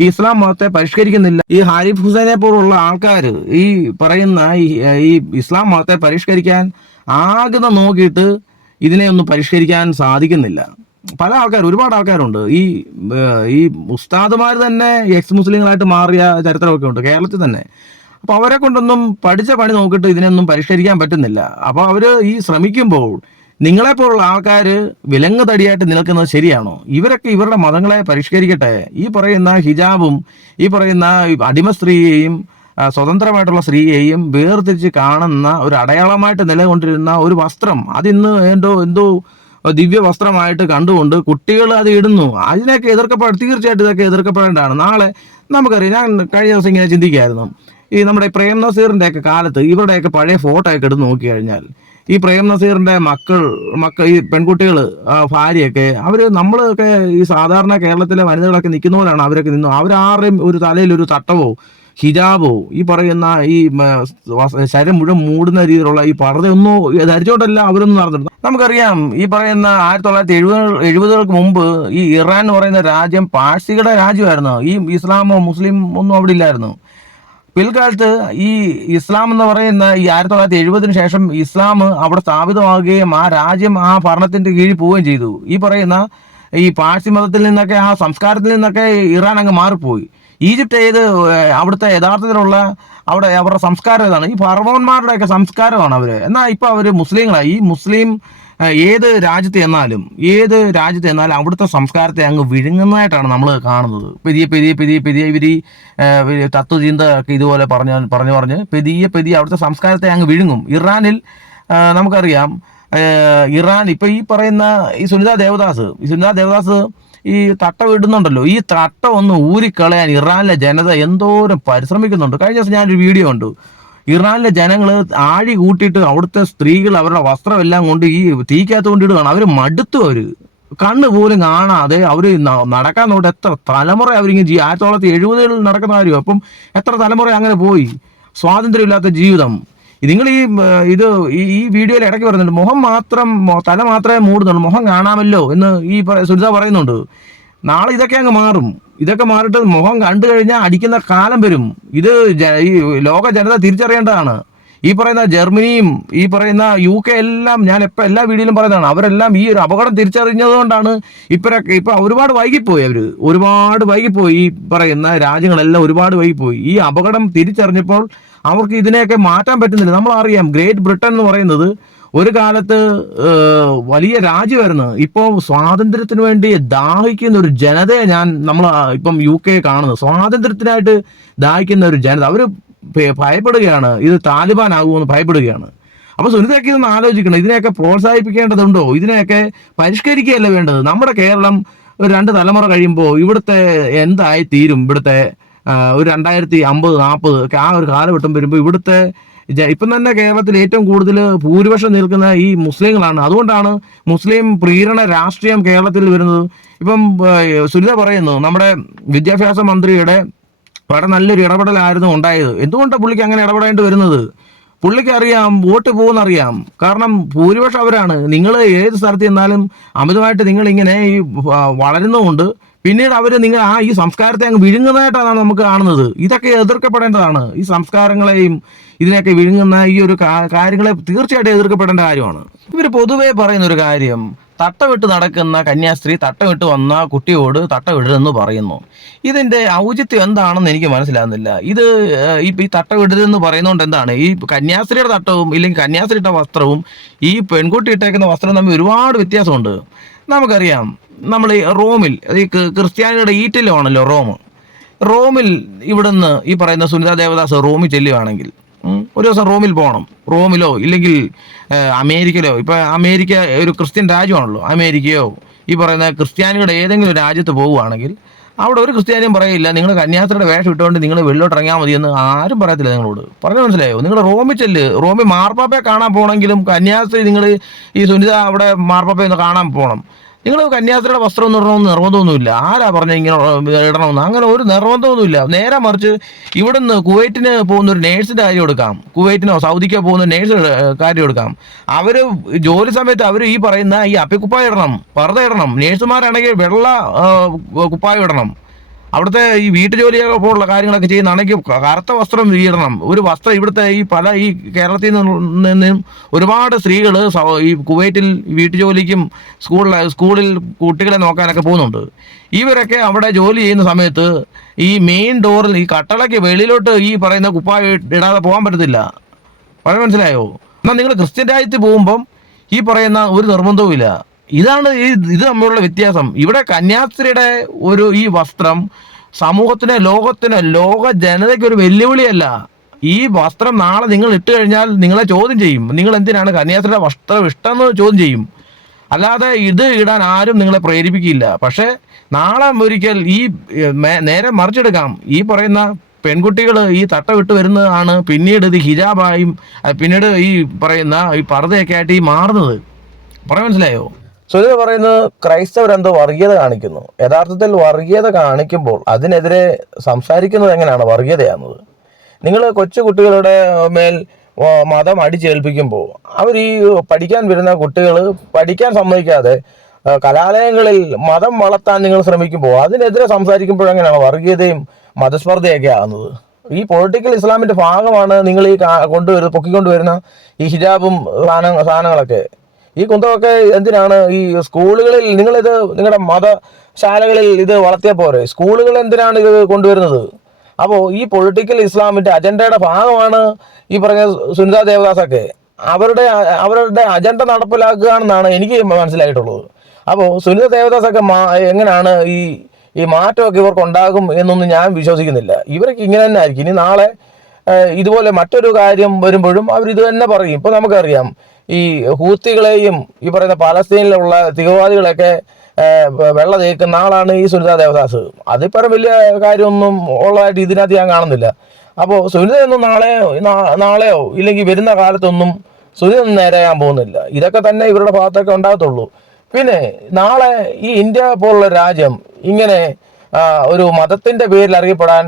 ഈ ഇസ്ലാം മതത്തെ പരിഷ്കരിക്കുന്നില്ല? ഈ ഹാരിഫ് ഹുസൈനെ പോലുള്ള ആൾക്കാർ ഈ പറയുന്ന ഈ ഇസ്ലാം മതത്തെ പരിഷ്കരിക്കാൻ ആകുന്ന നോക്കിയിട്ട് ഇതിനെ ഒന്നും പരിഷ്കരിക്കാൻ സാധിക്കുന്നില്ല. പല ഒരുപാട് ആൾക്കാരുണ്ട്. ഈ ഉസ്താദുമാർ തന്നെ എക്സ് മുസ്ലിങ്ങളായിട്ട് മാറിയ ചരിത്രമൊക്കെ ഉണ്ട് കേരളത്തിൽ തന്നെ. അപ്പോൾ അവരെ കൊണ്ടൊന്നും പഠിച്ച പണി നോക്കിയിട്ട് ഇതിനൊന്നും പരിഷ്കരിക്കാൻ പറ്റുന്നില്ല. അപ്പോൾ അവർ ഈ ശ്രമിക്കുമ്പോൾ നിങ്ങളെപ്പോലുള്ള ആൾക്കാർ വിലങ്ങ് തടിയായിട്ട് നിൽക്കുന്നത് ശരിയാണോ? ഇവരൊക്കെ ഇവരുടെ മതങ്ങളെ പരിഷ്കരിക്കട്ടെ. ഈ പറയുന്ന ഹിജാബും ഈ പറയുന്ന അടിമ സ്ത്രീയെയും സ്വതന്ത്രമായിട്ടുള്ള സ്ത്രീയെയും വേർതിരിച്ച് കാണുന്ന ഒരു അടയാളമായിട്ട് നിലകൊണ്ടിരുന്ന ഒരു വസ്ത്രം, അതിന്ന് എന്തോ ദിവ്യ വസ്ത്രമായിട്ട് കണ്ടുകൊണ്ട് കുട്ടികൾ അത് ഇടുന്നു. അതിനൊക്കെ തീർച്ചയായിട്ടും ഇതൊക്കെ എതിർക്കപ്പെടേണ്ടതാണ്. നാളെ നമുക്കറിയാം, ഞാൻ കഴിഞ്ഞ ദിവസം ഇങ്ങനെ ചിന്തിക്കുകയായിരുന്നു, ഈ നമ്മുടെ പ്രേം നസീറിൻ്റെ ഒക്കെ കാലത്ത് ഇവരുടെയൊക്കെ പഴയ ഫോട്ടോ ഒക്കെ എടുത്ത് നോക്കി കഴിഞ്ഞാൽ ഈ പ്രേം നസീറിൻ്റെ മക്കൾ ഈ പെൺകുട്ടികൾ, ഭാര്യയൊക്കെ നമ്മളൊക്കെ ഈ സാധാരണ കേരളത്തിലെ വനിതകളൊക്കെ നിൽക്കുന്ന പോലെയാണ് അവരൊക്കെ നിന്നു. അവരാരുടെയും ഒരു തലയിൽ ഒരു തട്ടവോ ഹിജാബോ ഈ പറയുന്ന ഈ ശരീരം മുഴുവൻ മൂടുന്ന രീതിയിലുള്ള ഈ പർദ്ദയൊന്നും ധരിച്ചോണ്ടല്ല അവരൊന്നും നടന്നിട്ടുണ്ട്. നമുക്കറിയാം, ഈ പറയുന്ന 1970-കൾക്ക് മുമ്പ് ഈ ഇറാൻ എന്ന് പറയുന്ന രാജ്യം പാഴ്സികളുടെ രാജ്യമായിരുന്നു. ഈ ഇസ്ലാമോ മുസ്ലിം ഒന്നും അവിടെ ഇല്ലായിരുന്നു. പിൽക്കാലത്ത് ഈ ഇസ്ലാം എന്ന് പറയുന്ന ഈ 1970-ന് ശേഷം ഇസ്ലാം അവിടെ സ്ഥാപിതമാവുകയും ആ രാജ്യം ആ ഭരണത്തിൻ്റെ കീഴിൽ പോവുകയും ചെയ്തു. ഈ പറയുന്ന ഈ പാഴ്സി മതത്തിൽ നിന്നൊക്കെ, ആ സംസ്കാരത്തിൽ നിന്നൊക്കെ ഇറാൻ അങ്ങ് മാറിപ്പോയി. ഈജിപ്റ്റ് അവിടുത്തെ യഥാർത്ഥത്തിലുള്ള അവരുടെ സംസ്കാരം ഏതാണ്? ഈ ഫറവോന്മാരുടെയൊക്കെ സംസ്കാരമാണ് അവർ. എന്നാൽ ഇപ്പോൾ അവർ മുസ്ലിങ്ങളായി. ഈ മുസ്ലിം ഏത് രാജ്യത്ത് ചെന്നാലും അവിടുത്തെ സംസ്കാരത്തെ അങ്ങ് വിഴുങ്ങുന്നതായിട്ടാണ് നമ്മൾ കാണുന്നത്. പെതിയെ ഇവർ ഈ തത്വചിന്ത ഒക്കെ ഇതുപോലെ പറഞ്ഞ് പെതിയെ അവിടുത്തെ സംസ്കാരത്തെ അങ്ങ് വിഴുങ്ങും. ഇറാനിൽ നമുക്കറിയാം, ഇറാൻ ഇപ്പോൾ ഈ പറയുന്ന ഈ സുനിത ദേവദാസ് ഈ തട്ട വിടുന്നുണ്ടല്ലോ, ഈ തട്ട ഒന്ന് ഊരിക്കളയാൻ ഇറാനിലെ ജനത എന്തോരം പരിശ്രമിക്കുന്നുണ്ട്. കഴിഞ്ഞ ദിവസം ഞാനൊരു വീഡിയോ കണ്ടു. ഇറാനിലെ ജനങ്ങൾ ആഴി കൂട്ടിയിട്ട് അവിടുത്തെ സ്ത്രീകൾ അവരുടെ വസ്ത്രമെല്ലാം കൊണ്ട് ഈ തീക്കകത്ത് കൊണ്ടിടുകയാണ്. അവർ മടുത്തു. കണ്ണ് പോലും കാണാതെ അവർ നടക്കാൻ നോട്ട് എത്ര തലമുറ അവരിങ്ങനെ 1970-കളിൽ നടക്കുന്ന കാര്യം. അപ്പം എത്ര തലമുറ അങ്ങനെ പോയി. സ്വാതന്ത്ര്യമില്ലാത്ത ജീവിതം. നിങ്ങൾ ഈ വീഡിയോയിൽ ഇടയ്ക്ക് പറയുന്നുണ്ട്, തല മാത്രമേ മൂടുന്നുള്ളൂ, മുഖം കാണാമല്ലോ എന്ന് ഈ സുനിത പറയുന്നുണ്ട്. നാളെ ഇതൊക്കെ അങ്ങ് മാറും. ഇതൊക്കെ മാറിയിട്ട് മുഖം കണ്ടു കഴിഞ്ഞാൽ അടിക്കുന്ന കാലം വരും. ഈ ലോക ജനത തിരിച്ചറിയേണ്ടതാണ്. ഈ പറയുന്ന ജർമ്മനിയും ഈ പറയുന്ന UK എല്ലാം, ഞാൻ എല്ലാ വീഡിയോയിലും പറയുന്നതാണ്, അവരെല്ലാം ഈ ഒരു അപകടം തിരിച്ചറിഞ്ഞതുകൊണ്ടാണ് ഇപ്പം ഒരുപാട് വൈകിപ്പോയി. ഈ പറയുന്ന രാജ്യങ്ങളെല്ലാം ഒരുപാട് വൈകിപ്പോയി. ഈ അപകടം തിരിച്ചറിഞ്ഞപ്പോൾ അവർക്ക് ഇതിനെയൊക്കെ മാറ്റാൻ പറ്റുന്നില്ല. നമ്മളറിയാം, ഗ്രേറ്റ് ബ്രിട്ടൻ എന്ന് പറയുന്നത് ഒരു കാലത്ത് വലിയ രാജ്യമായിരുന്നു. ഇപ്പോൾ സ്വാതന്ത്ര്യത്തിന് വേണ്ടി ദാഹിക്കുന്ന ഒരു ജനതയെ നമ്മൾ ഇപ്പം UK കാണുന്നത്. സ്വാതന്ത്ര്യത്തിനായിട്ട് ദാഹിക്കുന്ന ഒരു ജനത, അവർ ഭയപ്പെടുകയാണ്, ഇത് താലിബാൻ ആകുമെന്ന് ഭയപ്പെടുകയാണ്. അപ്പോൾ സുനിതയ്ക്ക് ഇതൊന്ന് ആലോചിക്കണം. ഇതിനെയൊക്കെ പ്രോത്സാഹിപ്പിക്കേണ്ടതുണ്ടോ? ഇതിനെയൊക്കെ പരിഷ്കരിക്കുകയല്ല വേണ്ടത്. നമ്മുടെ കേരളം ഒരു 2 തലമുറ കഴിയുമ്പോൾ ഇവിടുത്തെ എന്തായി തീരും? ഇവിടുത്തെ ഒരു 2050-40 ഒക്കെ ആ ഒരു കാലഘട്ടം വരുമ്പോൾ ഇവിടുത്തെ ഇപ്പം തന്നെ കേരളത്തിൽ ഏറ്റവും കൂടുതൽ ഭൂരിപക്ഷം നിൽക്കുന്ന ഈ മുസ്ലിങ്ങളാണ്. അതുകൊണ്ടാണ് മുസ്ലിം പ്രീണന രാഷ്ട്രീയം കേരളത്തിൽ വരുന്നത്. ഇപ്പം സുനിത പറയുന്നു, നമ്മുടെ വിദ്യാഭ്യാസ മന്ത്രിയുടെ വളരെ നല്ലൊരു ഇടപെടലായിരുന്നു ഉണ്ടായത്. എന്തുകൊണ്ടാണ് പുള്ളിക്ക് അങ്ങനെ ഇടപെടേണ്ടി വരുന്നത്? പുള്ളിക്ക് അറിയാം വോട്ട് പോകുന്നറിയാം. കാരണം ഭൂരിപക്ഷം അവരാണ്. നിങ്ങൾ ഏത് സ്ഥലത്ത് ചെന്നാലും അമിതമായിട്ട് നിങ്ങളിങ്ങനെ ഈ വളരുന്നതുകൊണ്ട് പിന്നീട് അവർ ഈ സംസ്കാരത്തെ അങ്ങ് വിഴുങ്ങുന്നതായിട്ടാണ് നമുക്ക് കാണുന്നത്. ഇതൊക്കെ എതിർക്കപ്പെടേണ്ടതാണ്. ഈ സംസ്കാരങ്ങളെയും ഇതിനെയൊക്കെ വിഴുങ്ങുന്ന ഈ ഒരു കാര്യങ്ങളെ തീർച്ചയായിട്ടും എതിർക്കപ്പെടേണ്ട കാര്യമാണ്. ഇവർ പൊതുവേ പറയുന്ന ഒരു കാര്യം, തട്ടവിട്ട് നടക്കുന്ന കന്യാസ്ത്രീ തട്ടവിട്ട് വന്ന കുട്ടിയോട് തട്ടവിടരുതെന്ന് പറയുന്നു. ഇതിൻ്റെ ഔചിത്യം എന്താണെന്ന് എനിക്ക് മനസ്സിലാകുന്നില്ല. ഇത് ഈ തട്ടവിടരുതെന്ന് പറയുന്നതുകൊണ്ട് എന്താണ്? ഈ കന്യാസ്ത്രീയുടെ തട്ടവും ഇല്ലെങ്കിൽ കന്യാസ്ത്രീയുടെ വസ്ത്രവും ഈ പെൺകുട്ടി ഇട്ടേക്കുന്ന വസ്ത്രവും തമ്മിൽ ഒരുപാട് വ്യത്യാസമുണ്ട്. നമുക്കറിയാം, നമ്മൾ ഈ റോമിൽ, ഈ ക്രിസ്ത്യാനിയുടെ ഈറ്റിലുമാണല്ലോ റോമിൽ ഇവിടുന്ന് ഈ പറയുന്ന സുനിതാ ദേവദാസ് റോമിൽ ചെല്ലുകയാണെങ്കിൽ ഒരു ദിവസം റോമിൽ പോകണം. റോമിലോ ഇല്ലെങ്കിൽ അമേരിക്കയിലോ, ഇപ്പം അമേരിക്ക ഒരു ക്രിസ്ത്യൻ രാജ്യമാണല്ലോ, അമേരിക്കയോ ഈ പറയുന്ന ക്രിസ്ത്യാനികളുടെ ഏതെങ്കിലും രാജ്യത്ത് പോവുകയാണെങ്കിൽ അവിടെ ഒരു ക്രിസ്ത്യാനിയും പറയില്ല നിങ്ങൾ കന്യാസ്ത്രീയുടെ വേഷം ഇട്ടുകൊണ്ട് നിങ്ങൾ വെളിലോട്ട് ഇറങ്ങിയാൽ മതിയെന്ന് ആരും പറയത്തില്ല. നിങ്ങളോട് പറഞ്ഞു മനസ്സിലായോ? നിങ്ങൾ റോമിൽ ചെല്ല്. റോമിൽ മാർപ്പാപ്പയെ കാണാൻ പോകണമെങ്കിലും കന്യാസ്ത്രീ, നിങ്ങൾ ഈ സുനിത അവിടെ മാർപ്പാപ്പയെ ഒന്ന് കാണാൻ പോകണം, നിങ്ങൾ കന്യാസ്ത്രീയുടെ വസ്ത്രം ഒന്നും ഇടണമെന്ന് നിർബന്ധമൊന്നുമില്ല. ആരാ പറഞ്ഞ ഇങ്ങനെ ഇടണമെന്ന്? അങ്ങനെ ഒരു നിർബന്ധമൊന്നുമില്ല. നേരെ മറിച്ച് ഇവിടുന്ന് കുവൈറ്റിന് പോകുന്ന ഒരു നേഴ്സിൻ്റെ കാര്യം എടുക്കാം, കുവൈറ്റിനോ സൗദിക്കോ പോകുന്ന നേഴ്സ് കാര്യം എടുക്കാം. അവർ ജോലി സമയത്ത് അവർ ഈ പറയുന്ന ഈ അപ്പിക്കുപ്പായ ഇടണം, പർദ്ദ ഇടണം. നേഴ്സുമാരാണെങ്കിൽ വെള്ള കുപ്പായം ഇടണം. അവിടുത്തെ ഈ വീട്ടുജോലിയൊക്കെ പോലുള്ള കാര്യങ്ങളൊക്കെ ചെയ്യുന്നതാണെങ്കിൽ കറുത്ത വസ്ത്രം ഇടണം. ഒരു വസ്ത്രം ഇവിടുത്തെ ഈ കേരളത്തിൽ നിന്നും ഒരുപാട് സ്ത്രീകൾ ഈ കുവൈറ്റിൽ വീട്ടുജോലിക്കും സ്കൂളിൽ കുട്ടികളെ നോക്കാനൊക്കെ പോകുന്നുണ്ട്. ഇവരൊക്കെ അവിടെ ജോലി ചെയ്യുന്ന സമയത്ത് ഈ മെയിൻ ഡോറിൽ ഈ കട്ടളയ്ക്ക് വെളിയിലോട്ട് ഈ പറയുന്ന കുപ്പായ ഇടാതെ പോകാൻ പറ്റത്തില്ല. വളരെ മനസ്സിലായോ? എന്നാൽ നിങ്ങൾ ക്രിസ്ത്യൻ രാജ്യത്തിൽ പോകുമ്പം ഈ പറയുന്ന ഒരു നിർബന്ധവും ഇല്ല. ഇതാണ് ഇത് തമ്മിലുള്ള വ്യത്യാസം. ഇവിടെ കന്യാസ്ത്രീയുടെ ഈ വസ്ത്രം സമൂഹത്തിന്, ലോക ജനതയ്ക്ക് ഒരു വെല്ലുവിളിയല്ല. ഈ വസ്ത്രം നാളെ നിങ്ങൾ ഇട്ട് കഴിഞ്ഞാൽ നിങ്ങളെ ചോദ്യം ചെയ്യും. നിങ്ങൾ എന്തിനാണ് കന്യാസ്ത്രീയുടെ വസ്ത്രം ഇഷ്ടമെന്ന് ചോദ്യം ചെയ്യും. അല്ലാതെ ഇത് ഇടാൻ ആരും നിങ്ങളെ പ്രേരിപ്പിക്കില്ല. പക്ഷേ നാളെ ഒരിക്കൽ നേരെ മറിച്ചെടുക്കാം. ഈ പറയുന്ന പെൺകുട്ടികൾ ഈ തട്ടവിട്ട് വരുന്നതാണ് പിന്നീട് ഇത് ഹിജാബായും പിന്നീട് ഈ പറയുന്ന ഈ പർദ്ദയൊക്കെ ആയിട്ട് ഈ മാറുന്നത്. പറയാൻ മനസ്സിലായോ? സുനിത പറയുന്നത് ക്രൈസ്തവരെന്തോ വർഗീയത കാണിക്കുന്നു. യഥാർത്ഥത്തിൽ വർഗീയത കാണിക്കുമ്പോൾ അതിനെതിരെ സംസാരിക്കുന്നത് എങ്ങനെയാണ് വർഗീയതയാകുന്നത്? നിങ്ങൾ കൊച്ചു കുട്ടികളുടെ മേൽ മതം അടിച്ചേൽപ്പിക്കുമ്പോൾ അവർ ഈ പഠിക്കാൻ വരുന്ന കുട്ടികൾ പഠിക്കാൻ സമ്മതിക്കാതെ കലാലയങ്ങളിൽ മതം വളർത്താൻ നിങ്ങൾ ശ്രമിക്കുമ്പോൾ അതിനെതിരെ സംസാരിക്കുമ്പോഴെങ്ങനെയാണ് വർഗീയതയും മതസ്പർദ്ധയൊക്കെ ആകുന്നത്? ഈ പൊളിറ്റിക്കൽ ഇസ്ലാമിൻ്റെ ഭാഗമാണ് നിങ്ങൾ ഈ പൊക്കിക്കൊണ്ടുവരുന്ന ഈ ഹിജാബും സാധനങ്ങളൊക്കെ. ഈ കുന്തമൊക്കെ എന്തിനാണ് ഈ സ്കൂളുകളിൽ നിങ്ങളിത് നിങ്ങളുടെ മതശാലകളിൽ ഇത് വളർത്തിയാൽ പോരെ? സ്കൂളുകൾ എന്തിനാണ് ഇത് കൊണ്ടുവരുന്നത്? അപ്പോൾ ഈ പൊളിറ്റിക്കൽ ഇസ്ലാമിൻ്റെ അജണ്ടയുടെ ഭാഗമാണ് ഈ പറഞ്ഞ സുനിതാ ദേവദാസൊക്കെ. അവരുടെ അജണ്ട നടപ്പിലാക്കുകയാണെന്നാണ് എനിക്ക് മനസ്സിലായിട്ടുള്ളത്. അപ്പോൾ സുനിതാ ദേവദാസൊക്കെ എങ്ങനെയാണ് ഈ മാറ്റമൊക്കെ ഇവർക്ക് ഉണ്ടാകും എന്നൊന്നും ഞാൻ വിശ്വസിക്കുന്നില്ല. ഇവർക്ക് ഇങ്ങനെ തന്നെ ആയിരിക്കും. ഇനി നാളെ ഇതുപോലെ മറ്റൊരു കാര്യം വരുമ്പോഴും അവരിത് തന്നെ പറയും. ഇപ്പോൾ നമുക്കറിയാം, ഈ ഹൂത്തികളെയും ഈ പറയുന്ന പാലസ്തീനിലുള്ള തീവ്രവാദികളൊക്കെ വെള്ള തേക്കുന്ന ആളാണ് ഈ സുനിതാ ദേവദാസ്. അതിപ്പറം വലിയ കാര്യമൊന്നും ഉള്ളതായിട്ട് ഇതിനകത്ത് ഞാൻ കാണുന്നില്ല. അപ്പോൾ സുനിതയൊന്നും നാളെയോ ഇല്ലെങ്കിൽ വരുന്ന കാലത്തൊന്നും സുനിതൊന്നും നേരെയാൻ പോകുന്നില്ല. ഇതൊക്കെ തന്നെ ഇവരുടെ ഭാഗത്തൊക്കെ ഉണ്ടാകത്തുള്ളൂ. പിന്നെ നാളെ ഈ ഇന്ത്യ പോലുള്ള രാജ്യം ഇങ്ങനെ ഒരു മതത്തിൻ്റെ പേരിൽ അറിയപ്പെടാൻ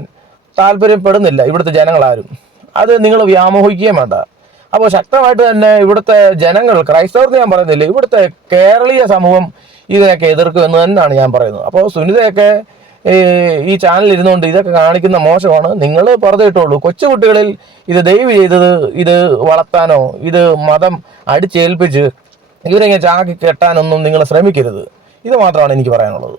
താല്പര്യപ്പെടുന്നില്ല ഇവിടുത്തെ ജനങ്ങളാരും. അത് നിങ്ങൾ വ്യാമോഹിക്കുകയും വേണ്ട. അപ്പോൾ ശക്തമായിട്ട് തന്നെ ഇവിടുത്തെ ജനങ്ങൾ, ക്രൈസ്തവർക്ക് ഞാൻ പറയുന്നില്ല, ഇവിടുത്തെ കേരളീയ സമൂഹം ഇതിനൊക്കെ എതിർക്കും എന്ന് തന്നെയാണ് ഞാൻ പറയുന്നത്. അപ്പോൾ സുനിതയൊക്കെ ഈ ചാനലിൽ ഇരുന്നുകൊണ്ട് ഇതൊക്കെ കാണിക്കുന്ന മോശമാണ്. നിങ്ങൾ പറഞ്ഞിട്ടുള്ളൂ, കൊച്ചുകുട്ടികളിൽ ഇത് ദയവ് ചെയ്തത് ഇത് വളർത്താനോ ഇത് മതം അടിച്ചേൽപ്പിച്ച് ഇവരെങ്ങനെ ചാക്കി കെട്ടാനൊന്നും നിങ്ങൾ ശ്രമിക്കരുത്. ഇത് മാത്രമാണ് എനിക്ക് പറയാനുള്ളത്.